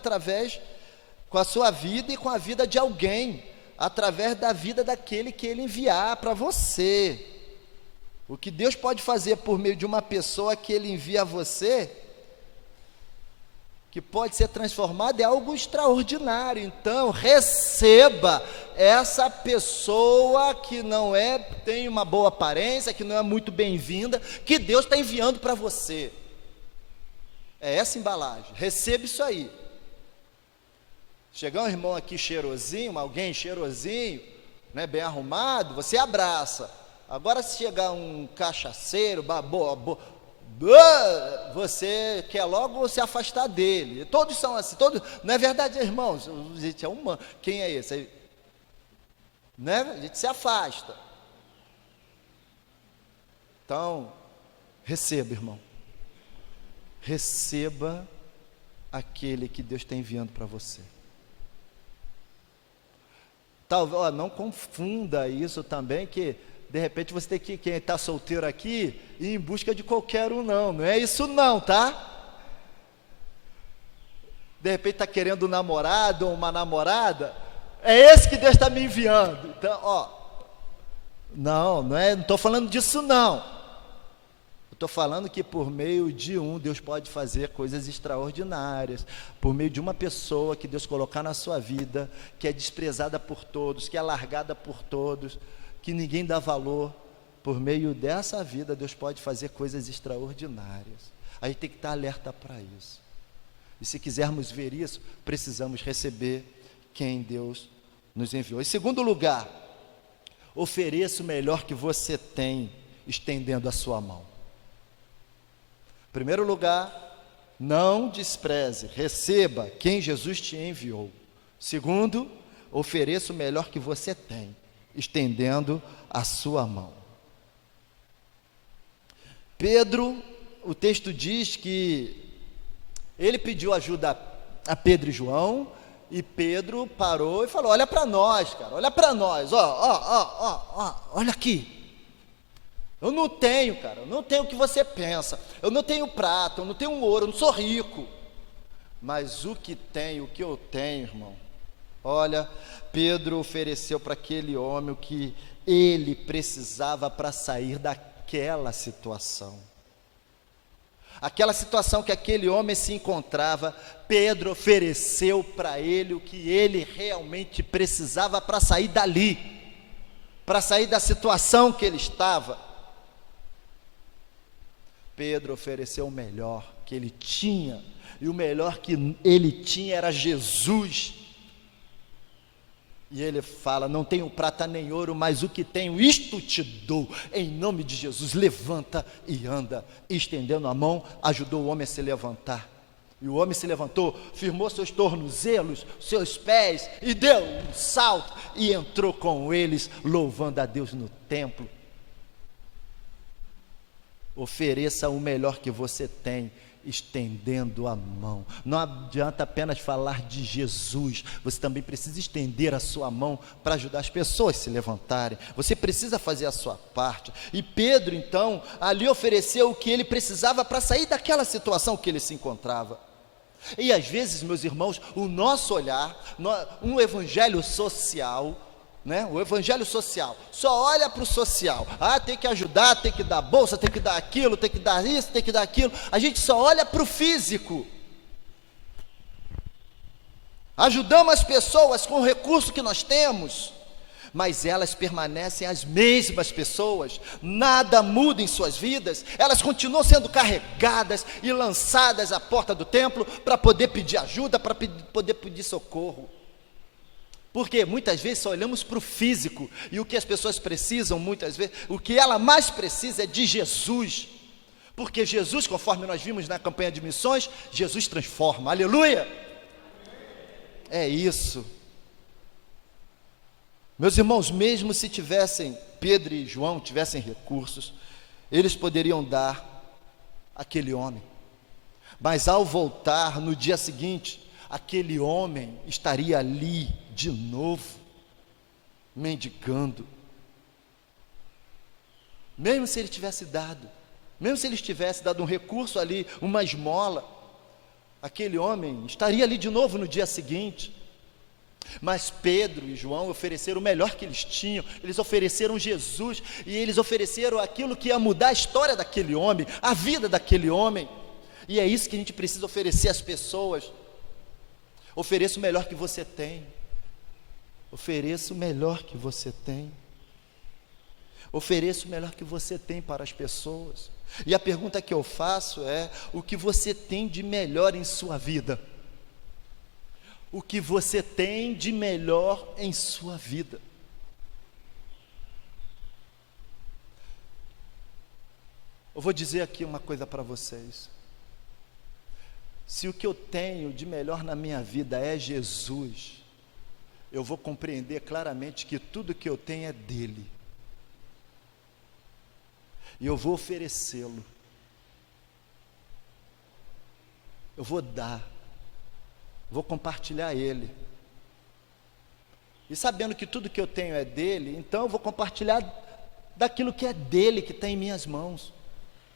com a sua vida e com a vida de alguém, através da vida daquele que Ele enviar para você. O que Deus pode fazer por meio de uma pessoa que Ele envia a você, que pode ser transformada, é algo extraordinário. Então, receba essa pessoa que não tem uma boa aparência, que não é muito bem-vinda, que Deus está enviando para você. É essa embalagem, receba isso aí. Chegar um irmão aqui cheirosinho, alguém cheirosinho, né, bem arrumado, você abraça. Agora, se chegar um cachaceiro, você quer logo se afastar dele. Todos são assim, todos, não é verdade, irmãos? A gente é humano. Quem é esse? Aí, né? A gente se afasta. Então, receba, irmão. Receba aquele que Deus está enviando para você. Talvez, não confunda isso também, que de repente você tem que, quem está solteiro aqui, ir em busca de qualquer um, não é isso não, tá? De repente está querendo um namorado ou uma namorada, é esse que Deus está me enviando. Então, não estou falando disso não. Eu estou falando que por meio de Deus pode fazer coisas extraordinárias, por meio de uma pessoa que Deus colocar na sua vida, que é desprezada por todos, que é largada por todos, que ninguém dá valor. Por meio dessa vida, Deus pode fazer coisas extraordinárias. A gente tem que estar alerta para isso. E se quisermos ver isso, precisamos receber quem Deus nos enviou. Em segundo lugar, ofereça o melhor que você tem, estendendo a sua mão. Em primeiro lugar, não despreze, receba quem Jesus te enviou. Segundo, ofereça o melhor que você tem, estendendo a sua mão. Pedro, o texto diz que ele pediu ajuda a Pedro e João, e Pedro parou e falou: olha para nós, cara, olha para nós, olha aqui. Eu não tenho, cara, eu não tenho o que você pensa, eu não tenho prata, eu não tenho ouro, eu não sou rico, mas o que eu tenho, irmão, olha, Pedro ofereceu para aquele homem o que ele precisava para sair daquela situação. Aquela situação que aquele homem se encontrava, Pedro ofereceu para ele o que ele realmente precisava para sair dali, para sair da situação que ele estava. Pedro ofereceu o melhor que ele tinha, e o melhor que ele tinha era Jesus. E ele fala: não tenho prata nem ouro, mas o que tenho, isto te dou, em nome de Jesus, levanta e anda. E estendendo a mão, ajudou o homem a se levantar. E o homem se levantou, firmou seus tornozelos, seus pés, e deu um salto, e entrou com eles, louvando a Deus no templo. Ofereça o melhor que você tem, estendendo a mão. Não adianta apenas falar de Jesus, você também precisa estender a sua mão para ajudar as pessoas a se levantarem. Você precisa fazer a sua parte. E Pedro, então, ali ofereceu o que ele precisava para sair daquela situação que ele se encontrava. E às vezes, meus irmãos, o nosso olhar, um evangelho social, né? O evangelho social só olha para o social. Tem que ajudar, tem que dar bolsa, tem que dar aquilo, tem que dar isso, tem que dar aquilo. A gente só olha para o físico. Ajudamos as pessoas com o recurso que nós temos, mas elas permanecem as mesmas pessoas, nada muda em suas vidas, elas continuam sendo carregadas e lançadas à porta do templo para poder pedir ajuda, para poder pedir socorro. Porque muitas vezes só olhamos para o físico, e o que as pessoas precisam, muitas vezes, o que ela mais precisa é de Jesus, porque Jesus, conforme nós vimos na campanha de missões, Jesus transforma, aleluia! é isso. Meus irmãos, mesmo se tivessem, Pedro e João tivessem recursos, eles poderiam dar àquele homem. Mas ao voltar no dia seguinte, aquele homem estaria ali de novo, mendigando. Mesmo se ele tivesse dado, mesmo se ele tivesse dado um recurso ali, uma esmola, aquele homem estaria ali de novo no dia seguinte. Mas Pedro e João ofereceram o melhor que eles tinham. Eles ofereceram Jesus, e eles ofereceram aquilo que ia mudar a história daquele homem, a vida daquele homem. E é isso que a gente precisa oferecer às pessoas. Ofereça o melhor que você tem. Ofereça o melhor que você tem. Ofereça o melhor que você tem para as pessoas. E a pergunta que eu faço é: o que você tem de melhor em sua vida? O que você tem de melhor em sua vida? Eu vou dizer aqui uma coisa para vocês. Se o que eu tenho de melhor na minha vida é Jesus, eu vou compreender claramente que tudo que eu tenho é dele. E eu vou oferecê-lo. Eu vou dar. Vou compartilhar ele. E sabendo que tudo que eu tenho é dele, então eu vou compartilhar daquilo que é dele, que está em minhas mãos,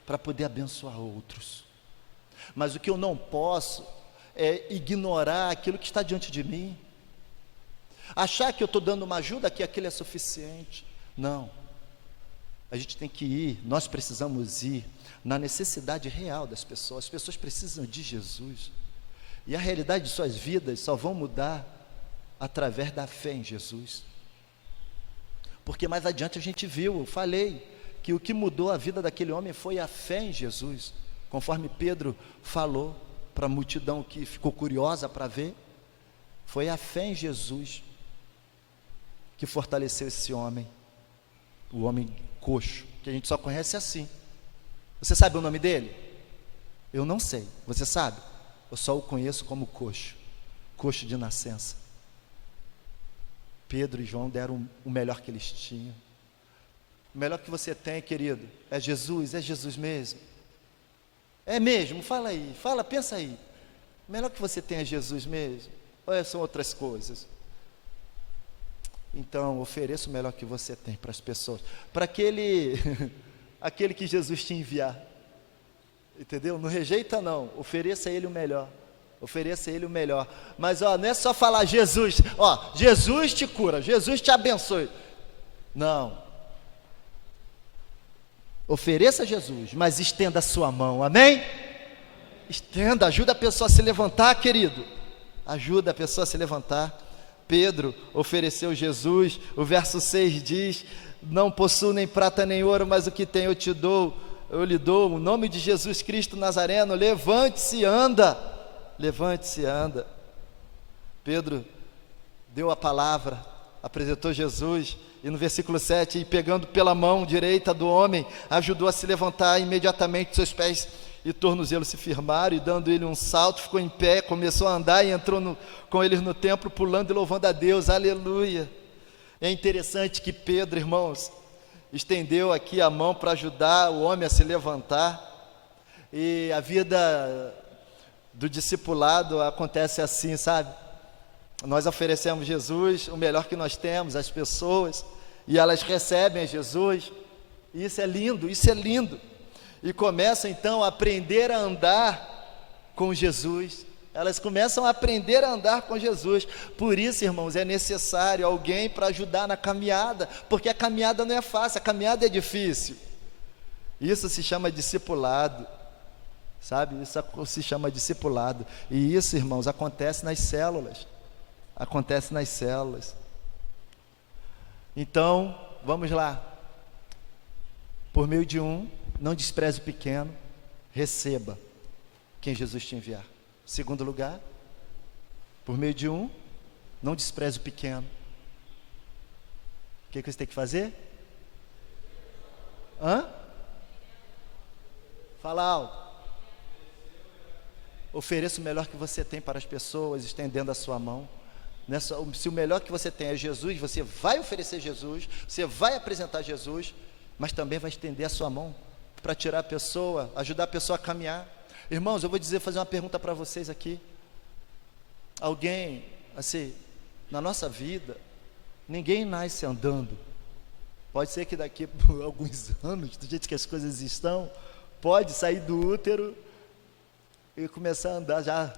para poder abençoar outros. Mas o que eu não posso é ignorar aquilo que está diante de mim. Achar que eu estou dando uma ajuda, que aquilo é suficiente. Não. A gente tem que ir, nós precisamos ir na necessidade real das pessoas. As pessoas precisam de Jesus. E a realidade de suas vidas só vão mudar através da fé em Jesus. Porque mais adiante a gente viu, eu falei, que o que mudou a vida daquele homem foi a fé em Jesus. Conforme Pedro falou para a multidão que ficou curiosa para ver, foi a fé em Jesus que fortaleceu esse homem, o homem coxo, que a gente só conhece assim. Você sabe o nome dele? Eu não sei. Você sabe? Eu só o conheço como coxo, coxo de nascença. Pedro e João deram o melhor que eles tinham. O melhor que você tem, querido, é Jesus mesmo. É mesmo? Fala aí, pensa aí. O melhor que você tem é Jesus mesmo? Ou são outras coisas? Então, ofereça o melhor que você tem para as pessoas, para aquele que Jesus te enviar, entendeu? Não rejeita não, ofereça a ele o melhor, mas não é só falar Jesus, Jesus te cura, Jesus te abençoe, não, ofereça Jesus, mas estenda a sua mão, amém? Estenda, ajuda a pessoa a se levantar, querido, ajuda a pessoa a se levantar. Pedro ofereceu Jesus, o verso 6 diz: não possuo nem prata nem ouro, mas o que tenho eu lhe dou, o nome de Jesus Cristo Nazareno, levante-se e anda. Pedro deu a palavra, apresentou Jesus, e no versículo 7, e pegando pela mão direita do homem, ajudou a se levantar. Imediatamente seus pés e tornozelos se firmaram, e dando ele um salto, ficou em pé, começou a andar e entrou com eles no templo, pulando e louvando a Deus, aleluia. É interessante que Pedro, irmãos, estendeu aqui a mão para ajudar o homem a se levantar, e a vida do discipulado acontece assim, sabe? Nós oferecemos Jesus, o melhor que nós temos, às pessoas, e elas recebem Jesus, e isso é lindo, e começam então a aprender a andar com Jesus. Elas começam a aprender a andar com Jesus. Por isso, irmãos, é necessário alguém para ajudar na caminhada, porque a caminhada não é fácil, a caminhada é difícil. Isso se chama discipulado, sabe? Isso se chama discipulado. E isso, irmãos, acontece nas células. Então, vamos lá. Por meio de não despreze o pequeno, receba quem Jesus te enviar. Segundo lugar, por meio de não despreze o pequeno. O que você tem que fazer? Fala alto. Ofereça o melhor que você tem para as pessoas, estendendo a sua mão. Se o melhor que você tem é Jesus, você vai oferecer Jesus, você vai apresentar Jesus, mas também vai estender a sua mão para tirar a pessoa, ajudar a pessoa a caminhar. Irmãos, eu vou fazer uma pergunta para vocês aqui. Alguém, assim, na nossa vida, ninguém nasce andando. Pode ser que daqui a alguns anos, do jeito que as coisas estão, pode sair do útero e começar a andar já,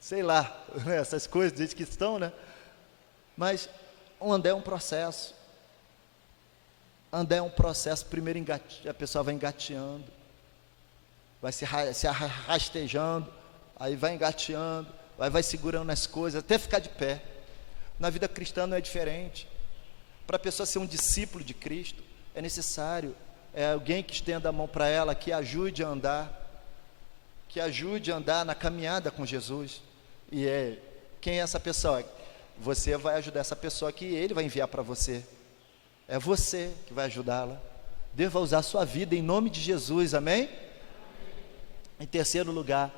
sei lá, né, essas coisas do jeito que estão, né? Mas andar é um processo. Andar é um processo. Primeiro a pessoa vai engateando, vai se rastejando, aí vai engateando, vai segurando as coisas, até ficar de pé. Na vida cristã não é diferente. Para a pessoa ser um discípulo de Cristo, é necessário alguém que estenda a mão para ela, que ajude a andar na caminhada com Jesus. E quem é essa pessoa? Você vai ajudar essa pessoa que Ele vai enviar para você. É você que vai ajudá-la. Deus vai usar a sua vida em nome de Jesus, amém? Em terceiro lugar,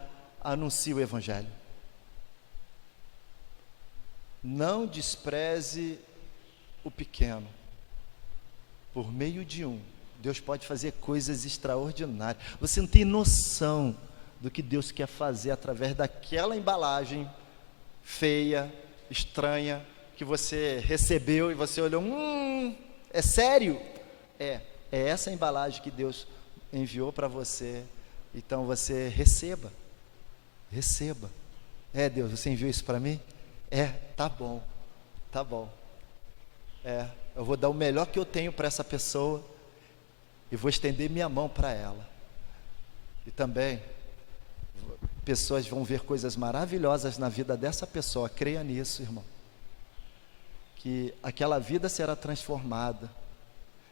anuncie o Evangelho. Não despreze o pequeno. Por meio de Deus pode fazer coisas extraordinárias. Você não tem noção do que Deus quer fazer através daquela embalagem feia, estranha, que você recebeu e você olhou, é sério? É essa embalagem que Deus enviou para você. Então você receba. Deus, você enviou isso para mim? Tá bom. Eu vou dar o melhor que eu tenho para essa pessoa e vou estender minha mão para ela. E também pessoas vão ver coisas maravilhosas na vida dessa pessoa. Creia nisso, irmão, que aquela vida será transformada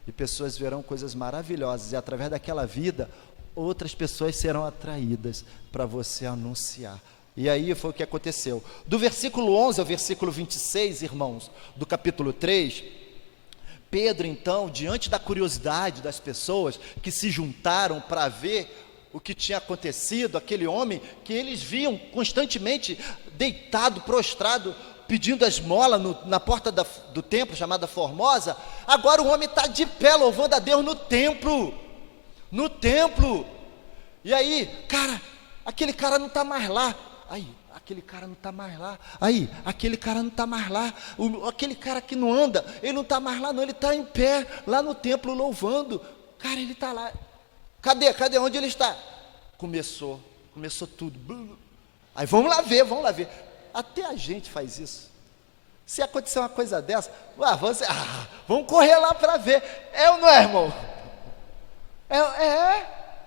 e pessoas verão coisas maravilhosas, e através daquela vida outras pessoas serão atraídas para você anunciar. E aí foi o que aconteceu. Do versículo 11 ao versículo 26, irmãos, do capítulo 3, Pedro, então, diante da curiosidade das pessoas que se juntaram para ver o que tinha acontecido, aquele homem que eles viam constantemente deitado, prostrado, pedindo a esmola na porta do templo, chamada Formosa, agora o homem está de pé, louvando a Deus no templo, e aí, cara, aquele cara não está mais lá, aquele cara não está mais lá, aquele cara que não anda, ele não está mais lá não, ele está em pé, lá no templo louvando, cara, ele está lá, cadê onde ele está? Começou tudo, aí vamos lá ver, até a gente faz isso. Se acontecer uma coisa dessa, vamos correr lá para ver, ou não é, irmão?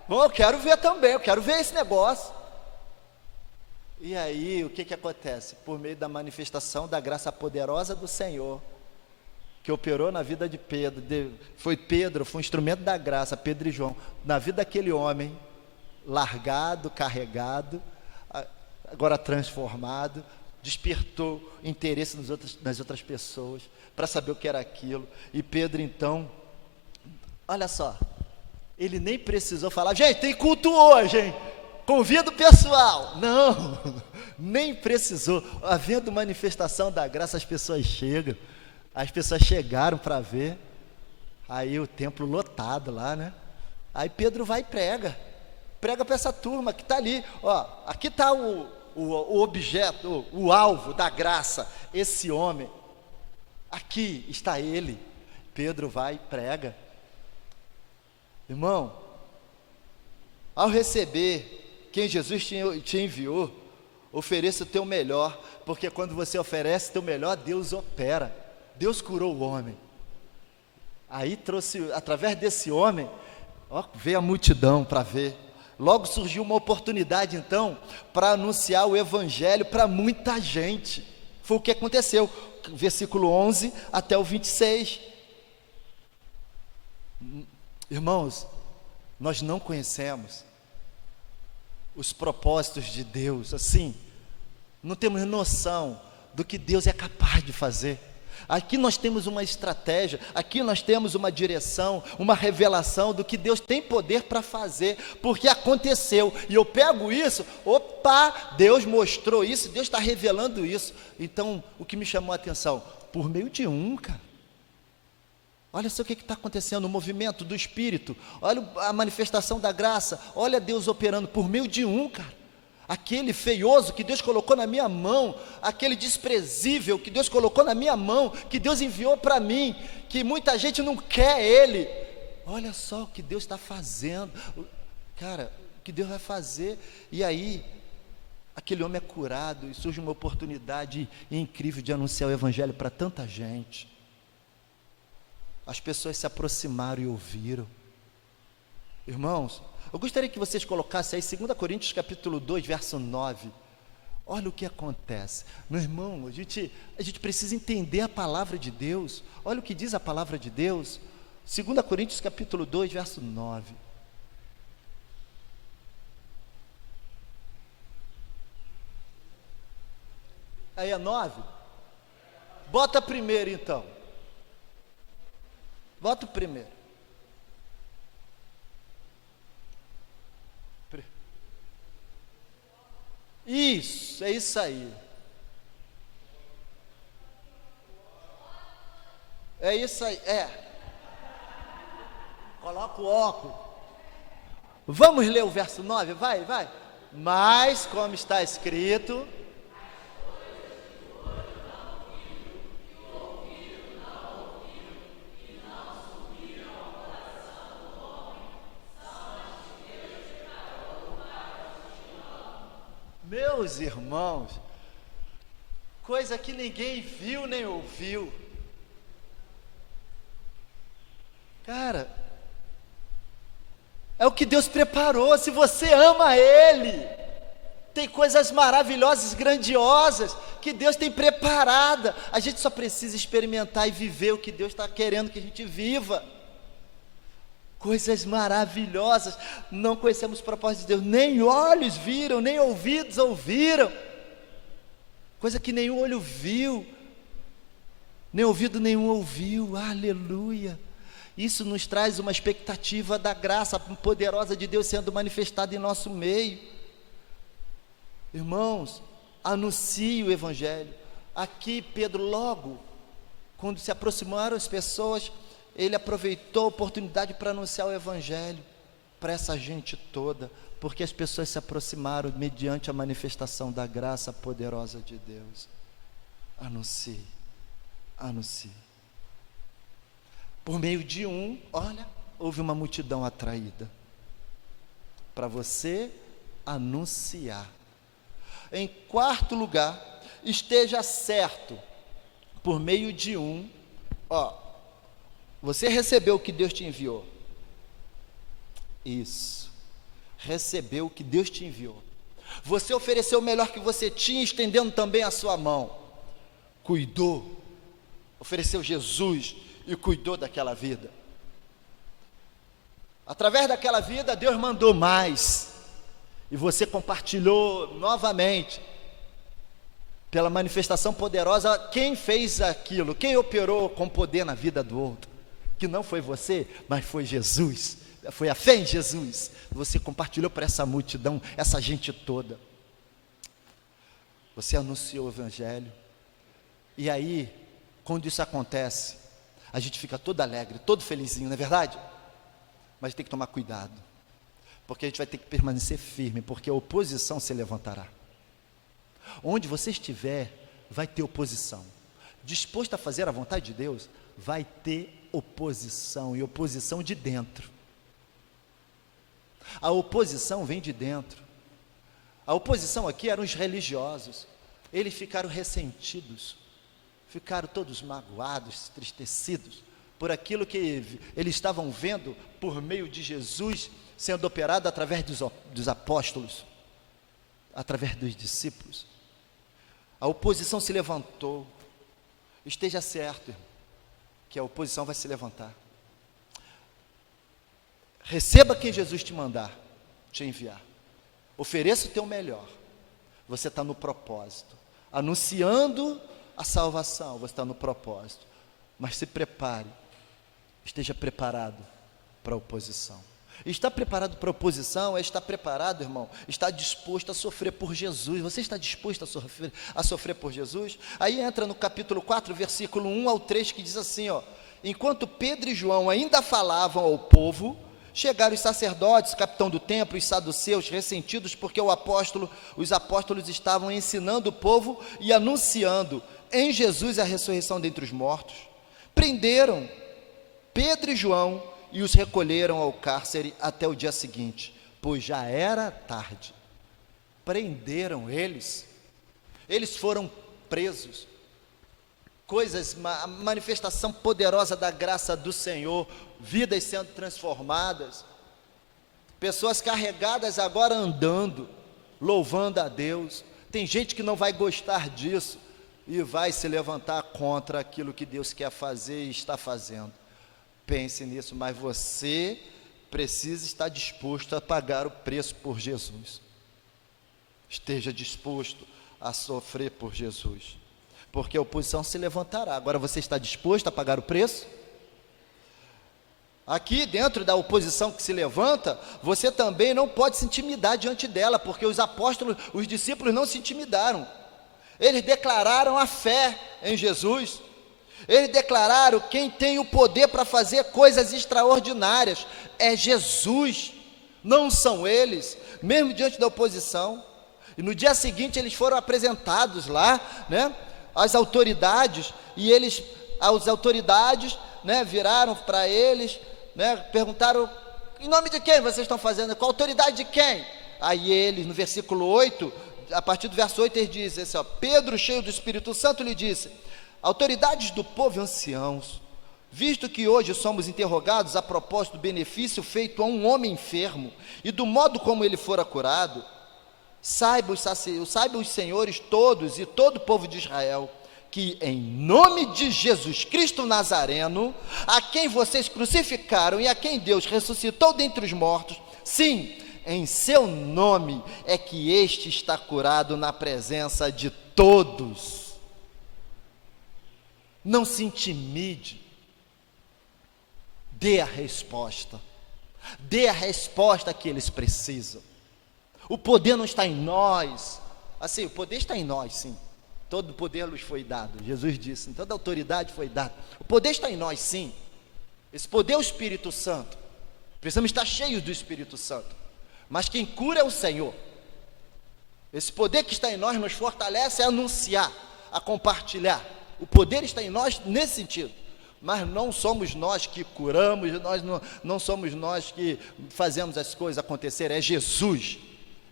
Bom, eu quero ver também, eu quero ver esse negócio. E aí, o que acontece? Por meio da manifestação da graça poderosa do Senhor, que operou na vida de Pedro, foi um instrumento da graça, Pedro e João, na vida daquele homem, largado, carregado, agora transformado, despertou interesse nas outras pessoas, para saber o que era aquilo. E Pedro, então, olha só, ele nem precisou falar, gente, tem culto hoje, hein? Convido o pessoal. Não, nem precisou. Havendo manifestação da graça, as pessoas chegam. As pessoas chegaram para ver. Aí o templo lotado lá, né? Aí Pedro vai e prega para essa turma que está ali. Aqui está o objeto, o alvo da graça, esse homem. Aqui está ele. Pedro vai e prega. Irmão, ao receber quem Jesus te enviou, ofereça o teu melhor, porque quando você oferece o teu melhor, Deus opera. Deus curou o homem. Aí trouxe, através desse homem, veio a multidão para ver. Logo surgiu uma oportunidade, então, para anunciar o Evangelho para muita gente. Foi o que aconteceu, versículo 11 até o 26. Irmãos, nós não conhecemos os propósitos de Deus, assim, não temos noção do que Deus é capaz de fazer. Aqui nós temos uma estratégia, aqui nós temos uma direção, uma revelação do que Deus tem poder para fazer, porque aconteceu, e eu pego isso, opa, Deus mostrou isso, Deus está revelando isso. Então, o que me chamou a atenção, por meio de cara, olha só o que está acontecendo, o movimento do Espírito, olha a manifestação da graça, olha Deus operando por meio de cara. Aquele feioso que Deus colocou na minha mão, aquele desprezível que Deus colocou na minha mão, que Deus enviou para mim, que muita gente não quer ele. Olha só o que Deus está fazendo, cara, o que Deus vai fazer. E aí, aquele homem é curado e surge uma oportunidade incrível de anunciar o Evangelho para tanta gente. As pessoas se aproximaram e ouviram. Irmãos, eu gostaria que vocês colocassem aí 2 Coríntios capítulo 2, verso 9. Olha o que acontece. Meu irmão, a gente precisa entender a palavra de Deus. Olha o que diz a palavra de Deus. 2 Coríntios capítulo 2, verso 9. Aí é 9? Bota primeiro então. Bota o primeiro. Isso, é isso aí. É isso aí, Coloca o óculos. Vamos ler o verso 9, vai. Mas, como está escrito, meus irmãos, coisa que ninguém viu nem ouviu. Cara, é o que Deus preparou. Se você ama Ele, tem coisas maravilhosas, grandiosas, que Deus tem preparada. A gente só precisa experimentar e viver o que Deus está querendo que a gente viva. Coisas maravilhosas, não conhecemos o propósito de Deus, nem olhos viram, nem ouvidos ouviram, coisa que nenhum olho viu, nem ouvido nenhum ouviu, aleluia. Isso nos traz uma expectativa da graça poderosa de Deus sendo manifestada em nosso meio. Irmãos, anuncie o Evangelho. Aqui Pedro, logo, quando se aproximaram as pessoas, ele aproveitou a oportunidade para anunciar o Evangelho para essa gente toda, porque as pessoas se aproximaram mediante a manifestação da graça poderosa de Deus. Anuncie. Por meio de olha, houve uma multidão atraída para você anunciar. Em quarto lugar, esteja certo, por meio de você recebeu o que Deus te enviou. Isso. Recebeu o que Deus te enviou. Você ofereceu o melhor que você tinha, estendendo também a sua mão. Cuidou. Ofereceu Jesus e cuidou daquela vida. Através daquela vida, Deus mandou mais. E você compartilhou novamente. Pela manifestação poderosa, quem fez aquilo? Quem operou com poder na vida do outro? Que não foi você, mas foi Jesus, foi a fé em Jesus. Você compartilhou para essa multidão, essa gente toda. Você anunciou o Evangelho. E aí, quando isso acontece, a gente fica todo alegre, todo felizinho, não é verdade? Mas tem que tomar cuidado, porque a gente vai ter que permanecer firme, porque a oposição se levantará. Onde você estiver, vai ter oposição. Disposto a fazer a vontade de Deus, vai ter oposição, e oposição de dentro. A oposição vem de dentro. A oposição aqui eram os religiosos. Eles ficaram ressentidos, ficaram todos magoados, entristecidos por aquilo que eles estavam vendo por meio de Jesus sendo operado através dos apóstolos, através dos discípulos. A oposição se levantou. Esteja certo, irmão, que a oposição vai se levantar. Receba quem Jesus te mandar, te enviar. Ofereça o teu melhor. Você está no propósito, anunciando a salvação, você está no propósito. Mas se prepare, esteja preparado para a oposição. E estar preparado para a oposição é estar preparado, irmão, está disposto a sofrer por Jesus. Você está disposto a sofrer por Jesus? Aí entra no capítulo 4, versículo 1 ao 3, que diz assim, ó: enquanto Pedro e João ainda falavam ao povo, chegaram os sacerdotes, capitão do templo, os saduceus, ressentidos porque os apóstolos estavam ensinando o povo e anunciando em Jesus a ressurreição dentre os mortos. Prenderam Pedro e João e os recolheram ao cárcere até o dia seguinte, pois já era tarde. Prenderam eles foram presos. Manifestação poderosa da graça do Senhor, vidas sendo transformadas, pessoas carregadas agora andando, louvando a Deus. Tem gente que não vai gostar disso e vai se levantar contra aquilo que Deus quer fazer e está fazendo. Pense nisso, mas você precisa estar disposto a pagar o preço por Jesus. Esteja disposto a sofrer por Jesus, porque a oposição se levantará. Agora, você está disposto a pagar o preço? Aqui dentro da oposição que se levanta, você também não pode se intimidar diante dela, porque os apóstolos, os discípulos não se intimidaram. Eles declararam a fé em Jesus. Eles declararam: quem tem o poder para fazer coisas extraordinárias é Jesus, não são eles, mesmo diante da oposição. E no dia seguinte eles foram apresentados lá, né, às autoridades, e as autoridades, né, viraram para eles, né, perguntaram: em nome de quem vocês estão fazendo? Com a autoridade de quem? Aí eles, no versículo 8, a partir do verso 8, eles dizem assim, ó: Pedro, cheio do Espírito Santo, lhe disse: autoridades do povo e anciãos, visto que hoje somos interrogados a propósito do benefício feito a um homem enfermo e do modo como ele fora curado, saibam os senhores todos e todo o povo de Israel, que em nome de Jesus Cristo Nazareno, a quem vocês crucificaram e a quem Deus ressuscitou dentre os mortos, sim, em seu nome é que este está curado na presença de todos. Não se intimide, dê a resposta que eles precisam. O poder não está em nós, assim, o poder está em nós, sim, todo o poder nos foi dado, Jesus disse, toda a autoridade foi dada, o poder está em nós, sim, esse poder é o Espírito Santo, precisamos estar cheios do Espírito Santo, mas quem cura é o Senhor. Esse poder que está em nós nos fortalece a anunciar, a compartilhar. O poder está em nós nesse sentido, mas não somos nós que curamos, não somos nós que fazemos as coisas acontecer, é Jesus,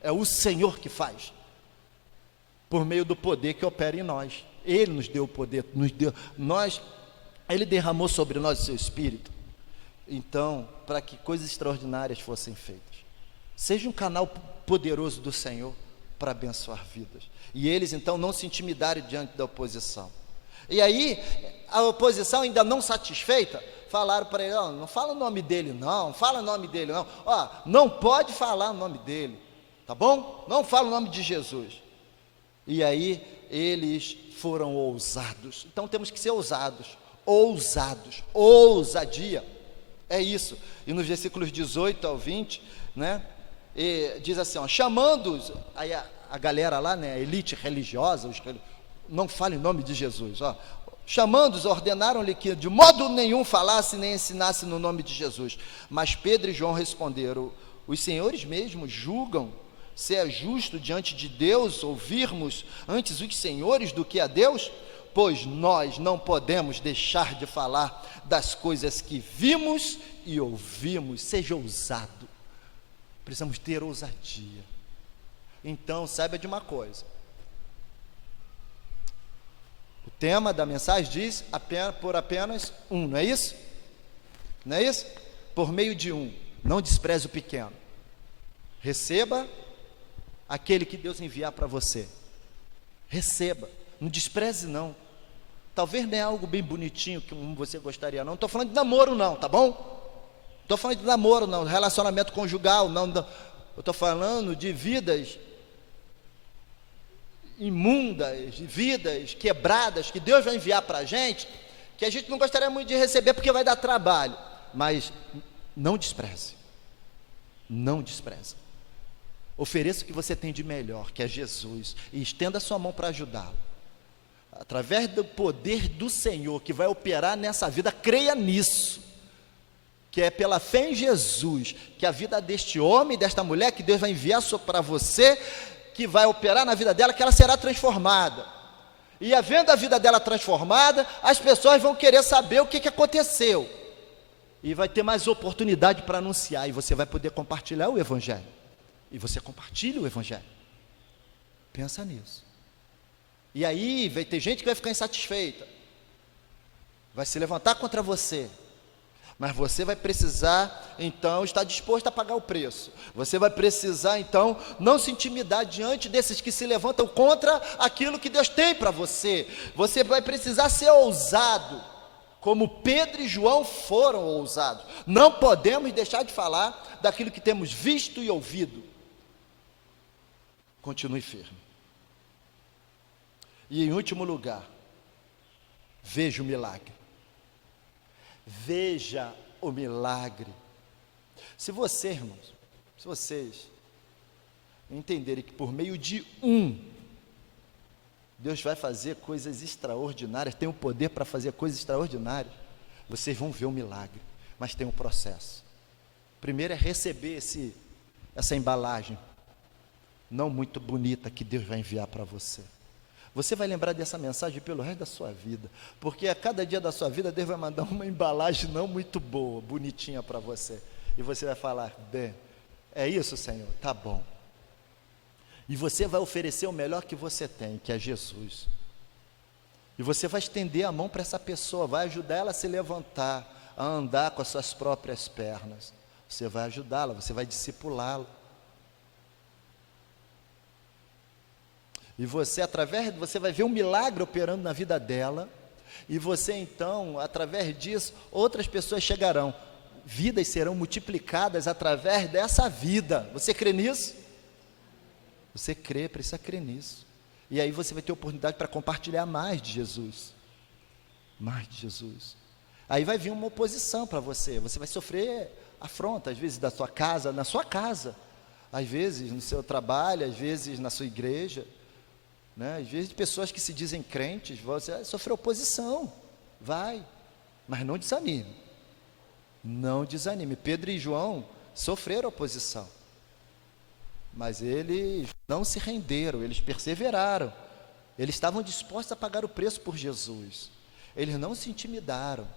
é o Senhor que faz, por meio do poder que opera em nós. Ele nos deu o poder, Ele derramou sobre nós o seu Espírito, então, para que coisas extraordinárias fossem feitas. Seja um canal poderoso do Senhor para abençoar vidas, e eles então não se intimidarem diante da oposição. E aí, a oposição ainda não satisfeita, falaram para ele: oh, não fala o nome dele não, não pode falar o nome dele, tá bom? Não fala o nome de Jesus. E aí, eles foram ousados. Então temos que ser ousadia, é isso. E nos versículos 18 ao 20, né, diz assim, ó: chamando-os, aí a galera lá, né, a elite religiosa, não fale em nome de Jesus, ó. Chamando-os, ordenaram-lhe que de modo nenhum falasse nem ensinasse no nome de Jesus. Mas Pedro e João responderam: os senhores mesmos julgam se é justo diante de Deus ouvirmos antes os senhores do que a Deus? Pois nós não podemos deixar de falar das coisas que vimos e ouvimos. Seja ousado, precisamos ter ousadia. Então saiba de uma coisa, o tema da mensagem diz por apenas um, não é isso? Não é isso? Por meio de um, não despreze o pequeno, receba aquele que Deus enviar para você, receba, não despreze não, talvez não é algo bem bonitinho que você gostaria não, estou falando de namoro não, tá bom? Estou falando de namoro não, relacionamento conjugal não, eu estou falando de vidas imundas, vidas quebradas que Deus vai enviar para a gente não gostaria muito de receber porque vai dar trabalho, mas não despreze, não despreze. Ofereça o que você tem de melhor, que é Jesus, e estenda a sua mão para ajudá-lo. Através do poder do Senhor que vai operar nessa vida, creia nisso, que é pela fé em Jesus, que a vida deste homem, desta mulher, que Deus vai enviar para você, que vai operar na vida dela, que ela será transformada. E havendo a vida dela transformada, as pessoas vão querer saber o que aconteceu. E vai ter mais oportunidade para anunciar, e você vai poder compartilhar o Evangelho. E você compartilha o Evangelho. Pensa nisso. E aí vai ter gente que vai ficar insatisfeita, vai se levantar contra você, mas você vai precisar, então, estar disposto a pagar o preço. Você vai precisar, então, não se intimidar diante desses que se levantam contra aquilo que Deus tem para você. Você vai precisar ser ousado, como Pedro e João foram ousados. Não podemos deixar de falar daquilo que temos visto e ouvido. Continue firme. E em último lugar, veja o milagre. Veja o milagre. Se você, irmãos, se vocês entenderem que por meio de Deus vai fazer coisas extraordinárias, tem o poder para fazer coisas extraordinárias, vocês vão ver o milagre, mas tem um processo. Primeiro é receber essa embalagem, não muito bonita, que Deus vai enviar para você. Você vai lembrar dessa mensagem pelo resto da sua vida, porque a cada dia da sua vida Deus vai mandar uma embalagem não muito boa, bonitinha para você, e você vai falar: bem, é isso, Senhor, tá bom. E você vai oferecer o melhor que você tem, que é Jesus, e você vai estender a mão para essa pessoa, vai ajudar ela a se levantar, a andar com as suas próprias pernas, você vai ajudá-la, você vai discipulá-la. E você vai ver um milagre operando na vida dela, e você então, através disso, outras pessoas chegarão, vidas serão multiplicadas através dessa vida. Você crê nisso? Você crê, precisa crer nisso. E aí você vai ter oportunidade para compartilhar mais de Jesus. Mais de Jesus. Aí vai vir uma oposição para você, você vai sofrer afronta, às vezes na sua casa, às vezes no seu trabalho, às vezes na sua igreja, né? Às vezes pessoas que se dizem crentes, você vai sofrer oposição, mas não desanime, não desanime. Pedro e João sofreram oposição, mas eles não se renderam, eles perseveraram, eles estavam dispostos a pagar o preço por Jesus, eles não se intimidaram,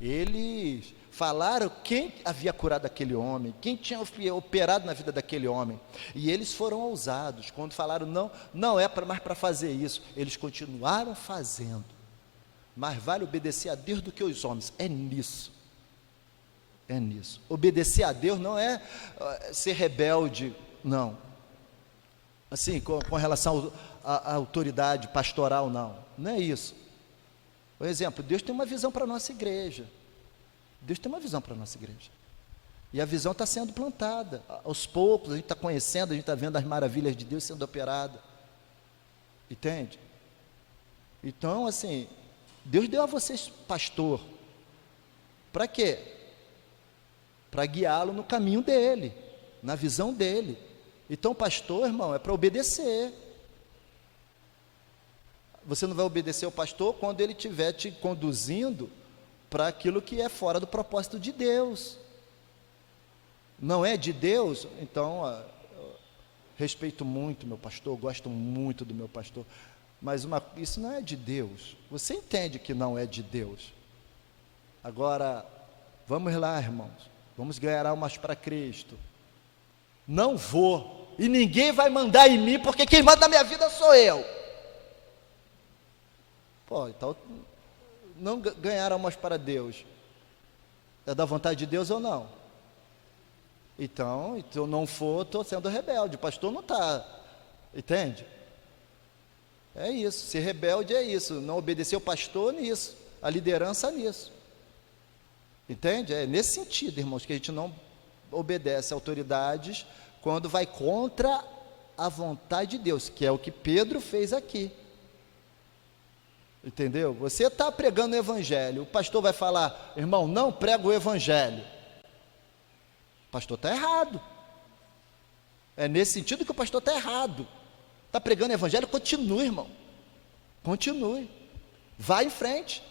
eles falaram quem havia curado aquele homem, quem tinha operado na vida daquele homem, e eles foram ousados, quando falaram não é mais para fazer isso, eles continuaram fazendo. Mas vale obedecer a Deus do que os homens, é nisso, obedecer a Deus não é ser rebelde, não, assim, com relação à autoridade pastoral, não é isso. Por exemplo, Deus tem uma visão para a nossa igreja, e a visão está sendo plantada, aos poucos, a gente está conhecendo, a gente está vendo as maravilhas de Deus sendo operadas, entende? Então, assim, Deus deu a vocês pastor, para quê? Para guiá-lo no caminho dele, na visão dele. Então, pastor, irmão, é para obedecer. Você não vai obedecer ao pastor quando ele estiver te conduzindo para aquilo que é fora do propósito de Deus. Não é de Deus? Então, respeito muito meu pastor, gosto muito do meu pastor, mas isso não é de Deus. Você entende que não é de Deus. Agora, vamos lá, irmãos, vamos ganhar almas para Cristo. Não vou, e ninguém vai mandar em mim, porque quem manda na minha vida sou eu. Então, não ganhar almas para Deus, é da vontade de Deus ou não? Então eu não for, estou sendo rebelde, o pastor não está, entende? É isso, ser rebelde é isso, não obedecer o pastor nisso, a liderança nisso, entende? É nesse sentido, irmãos, que a gente não obedece a autoridades quando vai contra a vontade de Deus, que é o que Pedro fez aqui. Entendeu? Você está pregando o evangelho, o pastor vai falar, irmão, não prega o evangelho. O pastor está errado. É nesse sentido que o pastor está errado. Está pregando o evangelho, continue, irmão. Continue. Vá em frente.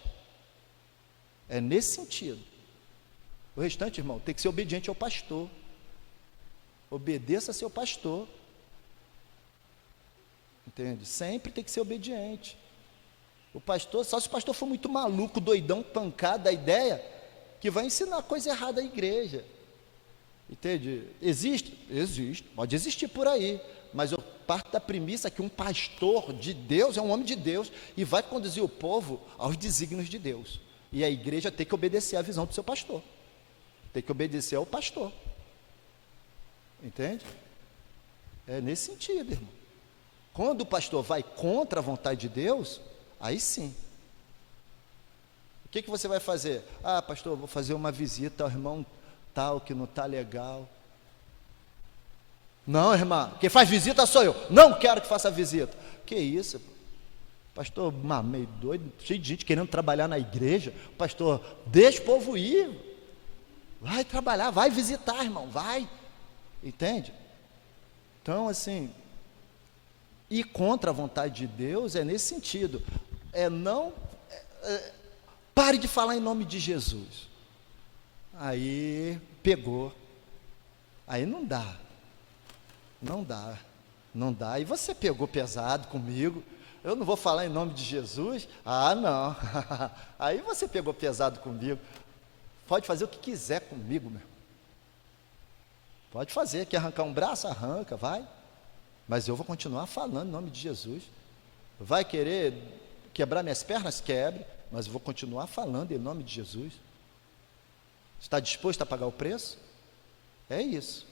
É nesse sentido. O restante, irmão, tem que ser obediente ao pastor. Obedeça a seu pastor. Entende? Sempre tem que ser obediente. O pastor, só se o pastor for muito maluco, doidão, pancado da ideia, que vai ensinar coisa errada à igreja. Entende? Existe? Existe. Pode existir por aí. Mas eu parto da premissa que um pastor de Deus é um homem de Deus e vai conduzir o povo aos desígnios de Deus. E a igreja tem que obedecer à visão do seu pastor. Tem que obedecer ao pastor. Entende? É nesse sentido, irmão. Quando o pastor vai contra a vontade de Deus, aí sim. O que você vai fazer? Ah, pastor, vou fazer uma visita ao irmão tal que não está legal. Não, irmã, quem faz visita sou eu. Não quero que faça visita. Que isso? Pastor, meio doido, cheio de gente querendo trabalhar na igreja. Pastor, deixa o povo ir. Vai trabalhar, vai visitar, irmão, vai. Entende? Então, assim, ir contra a vontade de Deus é nesse sentido. Pare de falar em nome de Jesus. Aí, pegou. Aí não dá. Não dá. Não dá. E você pegou pesado comigo. Eu não vou falar em nome de Jesus? Ah, não. Aí você pegou pesado comigo. Pode fazer o que quiser comigo, meu. Pode fazer. Quer arrancar um braço? Arranca, vai. Mas eu vou continuar falando em nome de Jesus. Vai querer quebrar minhas pernas? Quebre. Mas eu vou continuar falando em nome de Jesus. Está disposto a pagar o preço? É isso.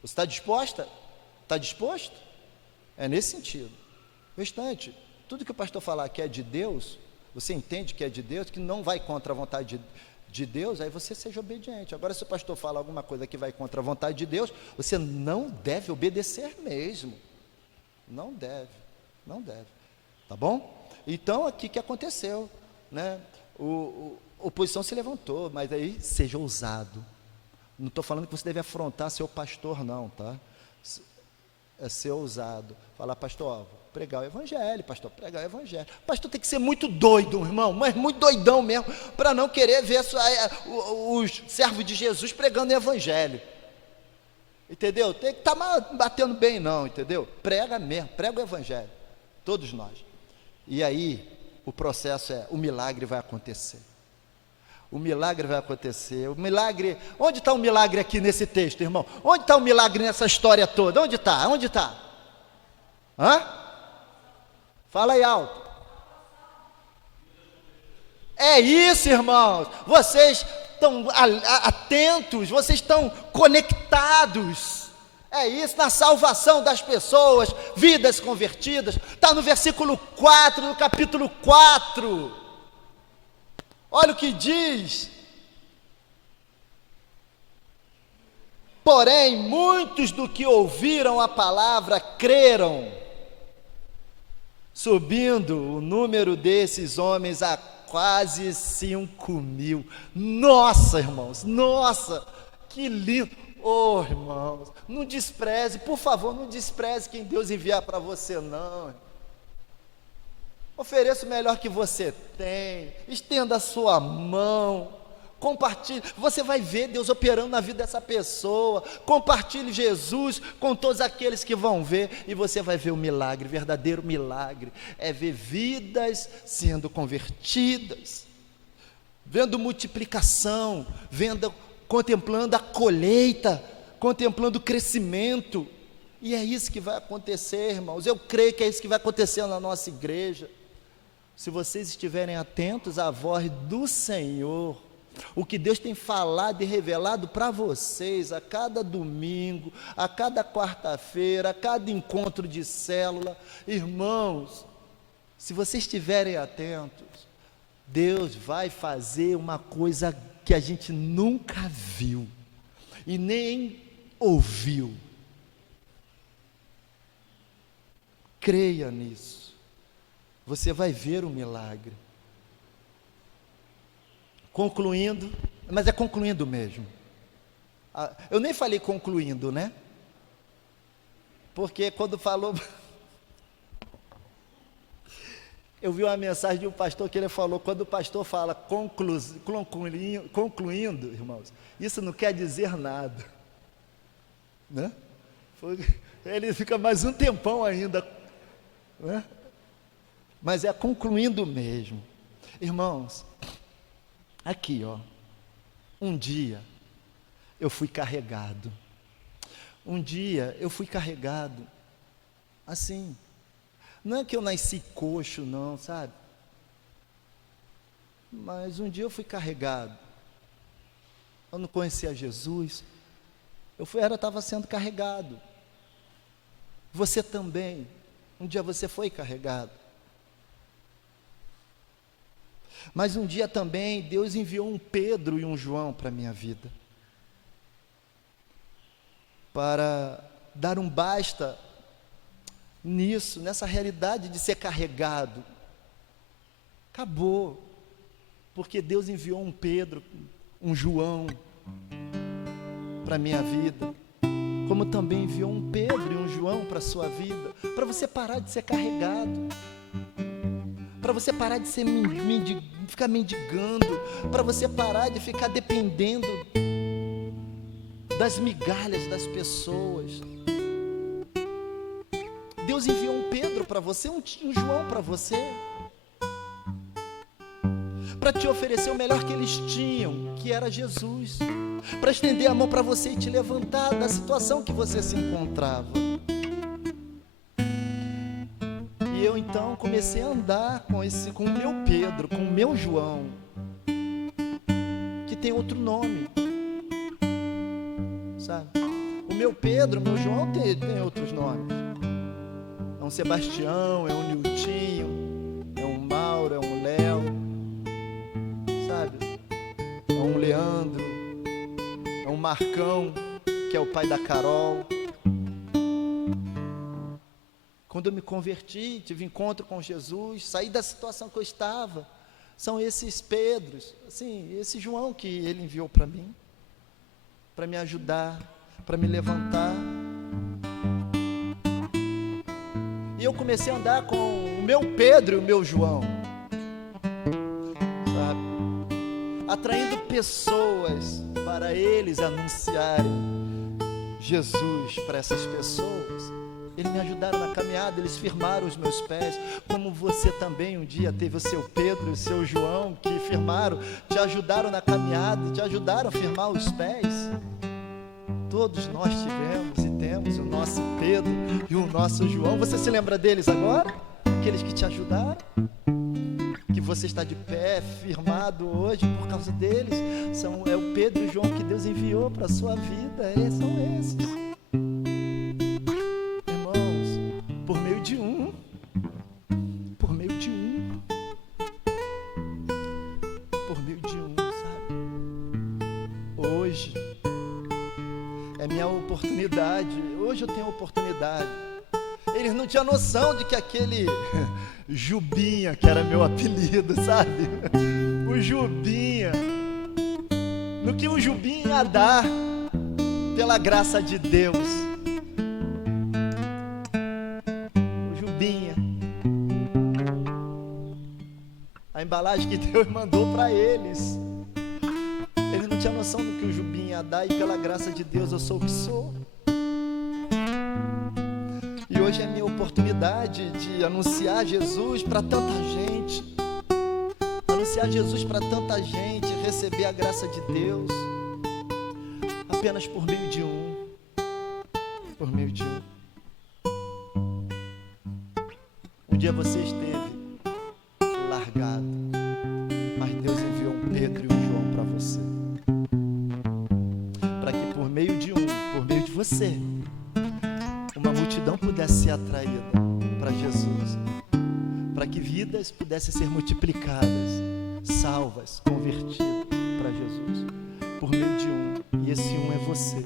Você está disposta? Está disposto? É nesse sentido. O restante, tudo que o pastor falar que é de Deus, você entende que é de Deus, que não vai contra a vontade de Deus, aí você seja obediente. Agora, se o pastor falar alguma coisa que vai contra a vontade de Deus, você não deve obedecer mesmo. Não deve. Tá bom? Então, aqui que aconteceu, né? A oposição se levantou, mas aí seja ousado. Não estou falando que você deve afrontar seu pastor, não, tá? É ser ousado. Falar, pastor, ó, pregar o evangelho, pastor, pregar o evangelho. Pastor tem que ser muito doido, irmão, mas muito doidão mesmo, para não querer ver os servos de Jesus pregando o evangelho. Entendeu? Tem que estar batendo bem, não, entendeu? Prega mesmo, prega o evangelho. Todos nós. E aí, o processo o milagre vai acontecer. O milagre vai acontecer. O milagre, onde está o milagre aqui nesse texto, irmão? Onde está o milagre nessa história toda? Onde está? Onde está? Hã? Fala aí alto. É isso, irmãos. Vocês estão atentos, vocês estão conectados. É isso, na salvação das pessoas, vidas convertidas. Está no versículo 4, no capítulo 4. Olha o que diz. Porém, muitos do que ouviram a palavra creram, subindo o número desses homens a quase 5.000. Nossa, irmãos, nossa, que lindo. Oh, irmãos, não despreze, por favor, não despreze quem Deus enviar para você, não. Ofereça o melhor que você tem, estenda a sua mão, compartilhe, você vai ver Deus operando na vida dessa pessoa, compartilhe Jesus com todos aqueles que vão ver, e você vai ver o milagre, verdadeiro milagre, é ver vidas sendo convertidas, vendo multiplicação, contemplando a colheita, contemplando o crescimento, e é isso que vai acontecer, irmãos, eu creio que é isso que vai acontecer na nossa igreja. Se vocês estiverem atentos à voz do Senhor, o que Deus tem falado e revelado para vocês a cada domingo, a cada quarta-feira, a cada encontro de célula, irmãos, se vocês estiverem atentos, Deus vai fazer uma coisa que a gente nunca viu e nem ouviu. Creia nisso. Você vai ver o milagre. Concluindo, mas é concluindo mesmo. Eu nem falei concluindo, né? Porque quando falou... Eu vi uma mensagem de um pastor que ele falou, quando o pastor fala concluindo, irmãos, isso não quer dizer nada, né? Ele fica mais um tempão ainda, né? Mas é concluindo mesmo. Irmãos, aqui ó, um dia eu fui carregado, assim, não é que eu nasci coxo não, sabe? Mas um dia eu fui carregado, eu não conhecia Jesus, estava sendo carregado. Você também, um dia você foi carregado. Mas um dia também Deus enviou um Pedro e um João para a minha vida, para dar um basta nisso, nessa realidade de ser carregado. Acabou, porque Deus enviou um Pedro, um João para a minha vida, como também enviou um Pedro e um João para a sua vida, para você parar de ser carregado, para você parar de ser ficar mendigando, para você parar de ficar dependendo das migalhas das pessoas. Deus enviou um Pedro para você, um João para você, para te oferecer o melhor que eles tinham, que era Jesus, para estender a mão para você e te levantar da situação que você se encontrava. E eu então comecei a andar com o meu Pedro, com o meu João, que tem outro nome, sabe? O meu Pedro, o meu João tem outros nomes. É um Sebastião, é um Niltinho, é um Mauro, é um Léo, sabe? É um Leandro, é um Marcão, que é o pai da Carol. Quando eu me converti, tive encontro com Jesus, saí da situação que eu estava, são esses Pedros, assim, esse João que ele enviou para mim, para me ajudar, para me levantar. E eu comecei a andar com o meu Pedro e o meu João, sabe? Atraindo pessoas para eles anunciarem Jesus para essas pessoas. Eles me ajudaram na caminhada, eles firmaram os meus pés, como você também um dia teve o seu Pedro e o seu João, que firmaram, te ajudaram na caminhada, te ajudaram a firmar os pés. Todos nós tivemos e temos o nosso Pedro e o nosso João. Você se lembra deles agora? Aqueles que te ajudaram? Que você está de pé, firmado hoje por causa deles. É o Pedro e o João que Deus enviou para a sua vida. São esses. Irmãos, por meio de um, sabe? Hoje é minha oportunidade. Hoje eu tenho a oportunidade. Eles não tinham noção de que aquele Jubinha, que era meu apelido, sabe? O Jubinha, no que o Jubinha ia dar pela graça de Deus. O Jubinha, a embalagem que Deus mandou para eles. Eles não tinham noção do que o Jubinha ia dar, e pela graça de Deus eu sou o que sou. E hoje é minha oportunidade de anunciar Jesus para tanta gente, anunciar Jesus para tanta gente, receber a graça de Deus, apenas por meio de um, Um dia você esteve largado, mas Deus enviou um Pedro e um João para você, para que por meio de você, uma multidão pudesse ser atraída para Jesus, para que vidas pudessem ser multiplicadas, salvas, convertidas para Jesus, por meio de um, e esse um é você.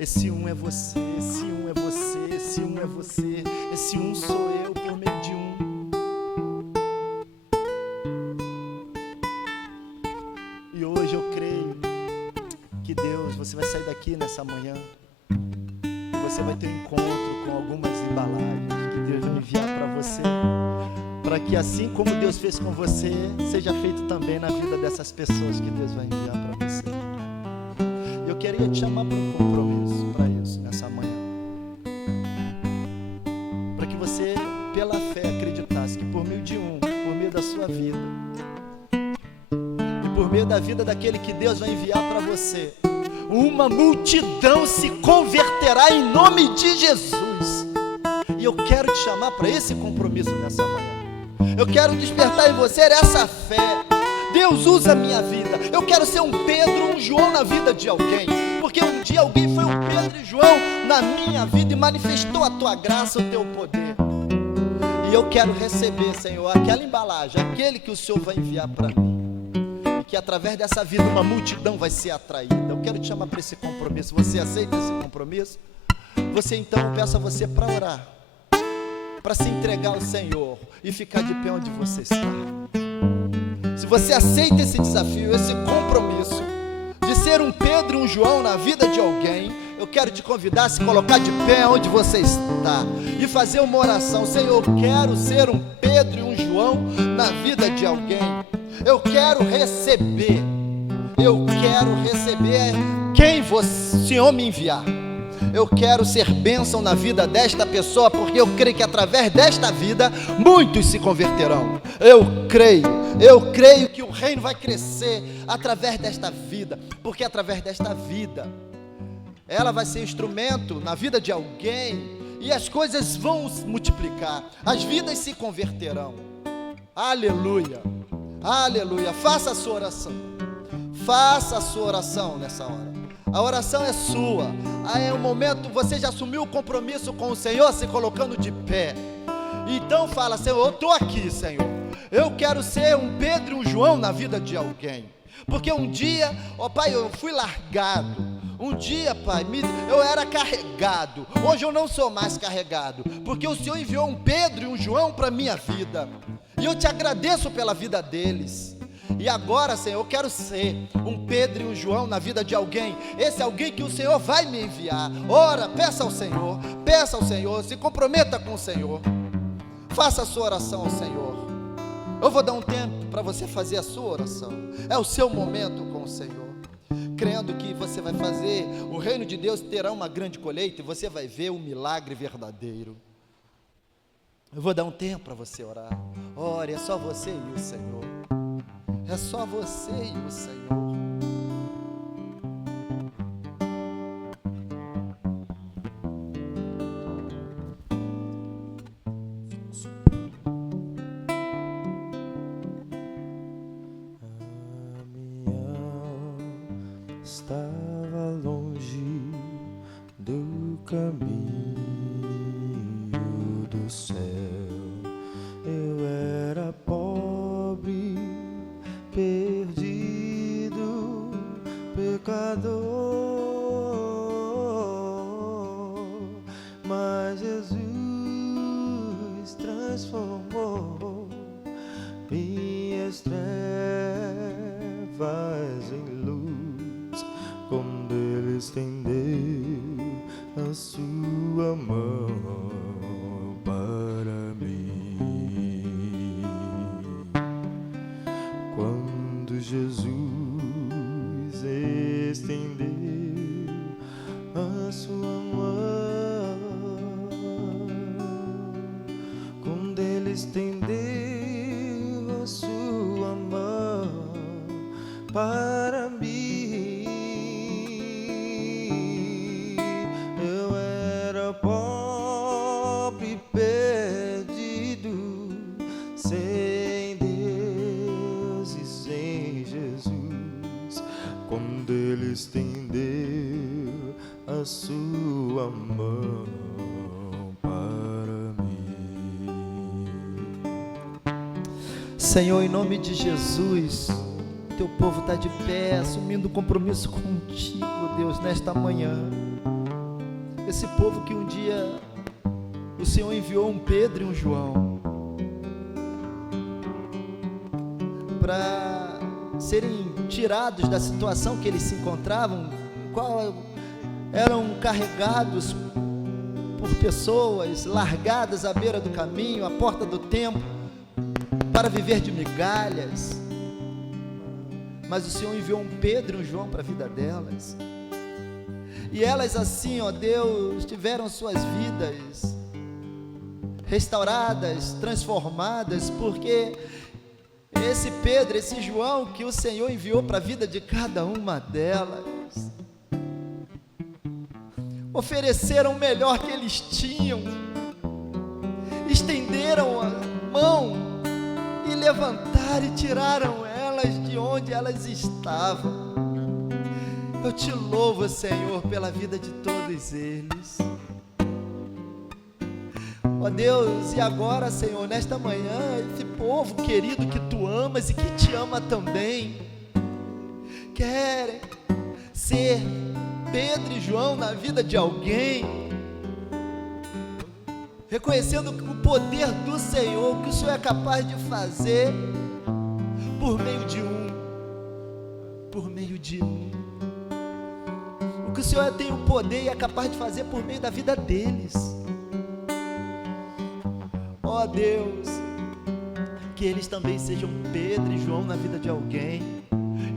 Esse um é você, esse um é você, esse um é você, esse um sou eu por meio de um. E hoje eu creio que Deus, você vai sair daqui nessa manhã e você vai ter um encontro com algumas embalagens que Deus vai enviar para você, para que assim como Deus fez com você, seja feito também na vida dessas pessoas que Deus vai enviar para você. Eu queria te chamar para um compromisso, para isso, nessa manhã. Para que você, pela fé, acreditasse que por meio de um, por meio da sua vida, e por meio da vida daquele que Deus vai enviar para você, uma multidão se converterá em nome de Jesus. E eu quero te chamar para esse compromisso nessa manhã. Eu quero despertar em você essa fé. Deus usa a minha vida. Eu quero ser um Pedro, um João na vida de alguém, porque um dia alguém foi um Pedro e João na minha vida e manifestou a tua graça, o teu poder. E eu quero receber, Senhor, aquela embalagem, aquele que o Senhor vai enviar para mim, e que através dessa vida uma multidão vai ser atraída. Eu quero te chamar para esse compromisso. Você aceita esse compromisso? Você então, eu peço a você para orar, para se entregar ao Senhor e ficar de pé onde você está. Se você aceita esse desafio, esse compromisso de ser um Pedro e um João na vida de alguém, eu quero te convidar a se colocar de pé onde você está e fazer uma oração. Senhor, eu quero ser um Pedro e um João na vida de alguém. Eu quero receber quem o Senhor me enviar. Eu quero ser bênção na vida desta pessoa, porque eu creio que através desta vida muitos se converterão. Eu creio que o reino vai crescer através desta vida, porque através desta vida ela vai ser instrumento na vida de alguém e as coisas vão se multiplicar, as vidas se converterão. Aleluia, aleluia. Faça a sua oração nessa hora. A oração é sua. É um momento, você já assumiu o compromisso com o Senhor, se colocando de pé. Então fala: Senhor, eu estou aqui, Senhor. Eu quero ser um Pedro e um João na vida de alguém. Porque um dia, ó Pai, eu fui largado. Um dia, Pai, eu era carregado. Hoje eu não sou mais carregado, porque o Senhor enviou um Pedro e um João para a minha vida. E eu te agradeço pela vida deles. E agora, Senhor, eu quero ser um Pedro e um João na vida de alguém. Esse é alguém que o Senhor vai me enviar. Ora, peça ao Senhor, se comprometa com o Senhor. Faça a sua oração ao Senhor. Eu vou dar um tempo para você fazer a sua oração. É o seu momento com o Senhor, crendo que você vai fazer, o reino de Deus terá uma grande colheita e você vai ver um milagre verdadeiro. Eu vou dar um tempo para você orar. Ore, é só você e o Senhor. É só você e o Senhor. A minha alma estava longe do caminho do céu. Eu era pobre, perdido, pecador, mas Jesus transformou minhas trevas em luz, quando Ele estendeu a sua mão para mim. Quando Jesus estendeu a sua mão, quando Ele estendeu a sua mão para mim, eu era pobre, perdido, sem Deus e sem Jesus. Quando Ele estendeu a sua mão para mim. Senhor, em nome de Jesus, teu povo está de pé, assumindo compromisso contigo, Deus, nesta manhã. esse povo que um dia o Senhor enviou um Pedro e um João para serem tirados da situação que eles se encontravam, qual eram carregados por pessoas largadas à beira do caminho, à porta do templo, para viver de migalhas. Mas o Senhor enviou um Pedro e um João para a vida delas, e elas assim, ó Deus, tiveram suas vidas restauradas, transformadas, porque esse Pedro, esse João que o Senhor enviou para a vida de cada uma delas, ofereceram o melhor que eles tinham, estenderam a mão e levantaram e tiraram elas de onde elas estavam. Eu te louvo, Senhor, pela vida de todos eles. Ó Deus, e agora, Senhor, nesta manhã, esse povo querido que Tu amas e que Te ama também, querem ser Pedro e João na vida de alguém, reconhecendo o poder do Senhor, o que o Senhor é capaz de fazer por meio de um, o que o Senhor tem o poder e é capaz de fazer por meio da vida deles. Ó Deus, que eles também sejam Pedro e João na vida de alguém,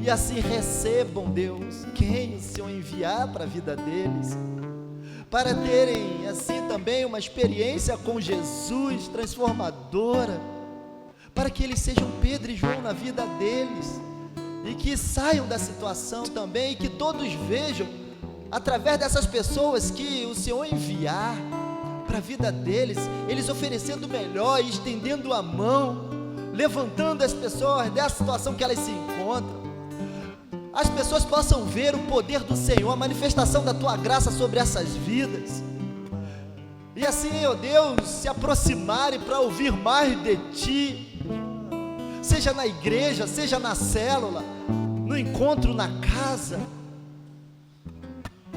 e assim recebam, Deus, quem o Senhor enviar para a vida deles, para terem assim também uma experiência com Jesus transformadora, para que eles sejam Pedro e João na vida deles, e que saiam da situação também, e que todos vejam, através dessas pessoas que o Senhor enviar para a vida deles, eles oferecendo o melhor e estendendo a mão, levantando as pessoas dessa situação que elas se encontram. As pessoas possam ver o poder do Senhor, a manifestação da Tua graça sobre essas vidas, e assim, ó Deus, se aproximarem para ouvir mais de Ti, seja na igreja, seja na célula, no encontro na casa,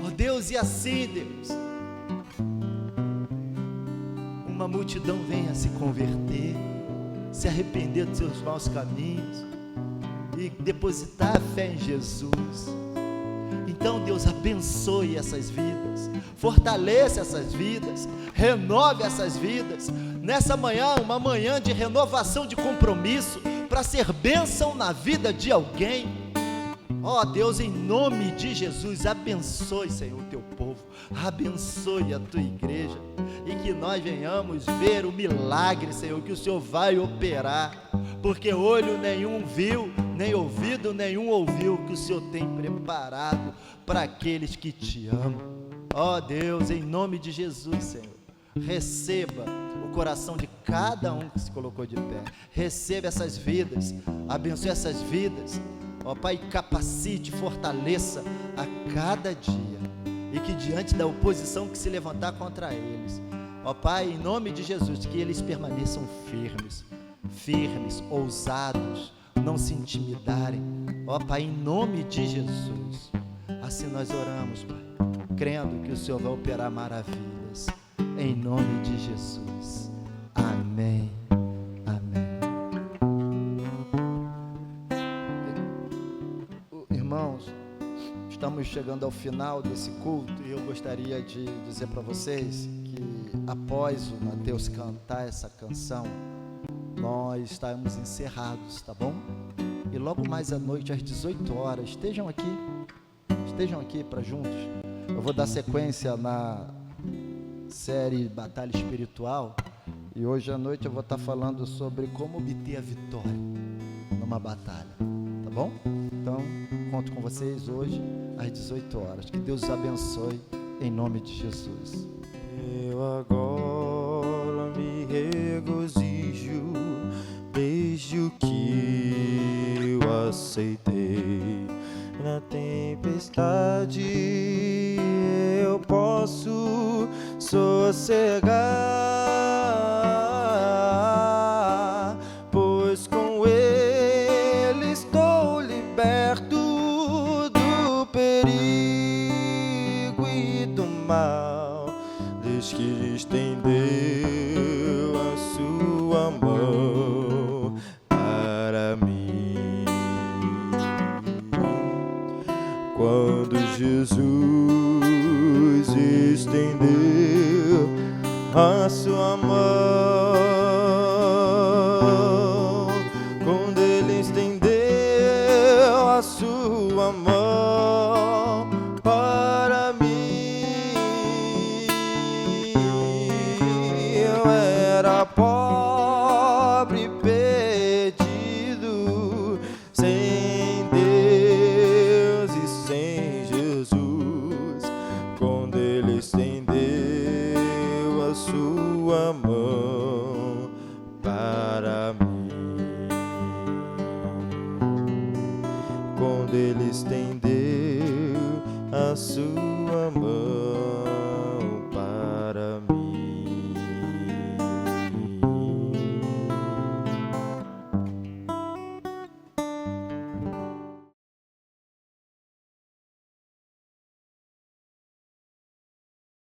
ó Deus, e assim, Deus, uma multidão venha se converter, se arrepender dos seus maus caminhos e depositar a fé em Jesus. Então, Deus, abençoe essas vidas, fortaleça essas vidas, renove essas vidas. Nessa manhã, uma manhã de renovação de compromisso, para ser bênção na vida de alguém. Ó Deus, em nome de Jesus, abençoe, Senhor, o Teu povo, abençoe a Tua igreja, e que nós venhamos ver o milagre, Senhor, que o Senhor vai operar, porque olho nenhum viu, nem ouvido nenhum ouviu, que o Senhor tem preparado para aqueles que Te amam. Ó Deus, em nome de Jesus, Senhor, receba o coração de cada um que se colocou de pé, receba essas vidas, abençoe essas vidas, ó Pai, capacite, fortaleça a cada dia, e que diante da oposição que se levantar contra eles, ó Pai, em nome de Jesus, que eles permaneçam firmes, ousados, não se intimidarem, ó Pai, em nome de Jesus. Assim nós oramos, Pai, crendo que o Senhor vai operar maravilhas, em nome de Jesus. Amém. Amém. Irmãos, estamos chegando ao final desse culto, e eu gostaria de dizer para vocês que após o Mateus cantar essa canção, nós estamos encerrados, tá bom? E logo mais à noite, às 18 horas, estejam aqui para juntos. Eu vou dar sequência na série Batalha Espiritual, e hoje à noite eu vou estar falando sobre como obter a vitória numa batalha, tá bom? Então, conto com vocês hoje às 18 horas. Que Deus os abençoe, em nome de Jesus. Eu agora me regozijo, desde que eu aceitei. Na tempestade eu posso sossegar, pois com Ele estou liberto do perigo e do mal. desde que estendeu a sua mão para mim. Quando Jesus estendeu a sua mão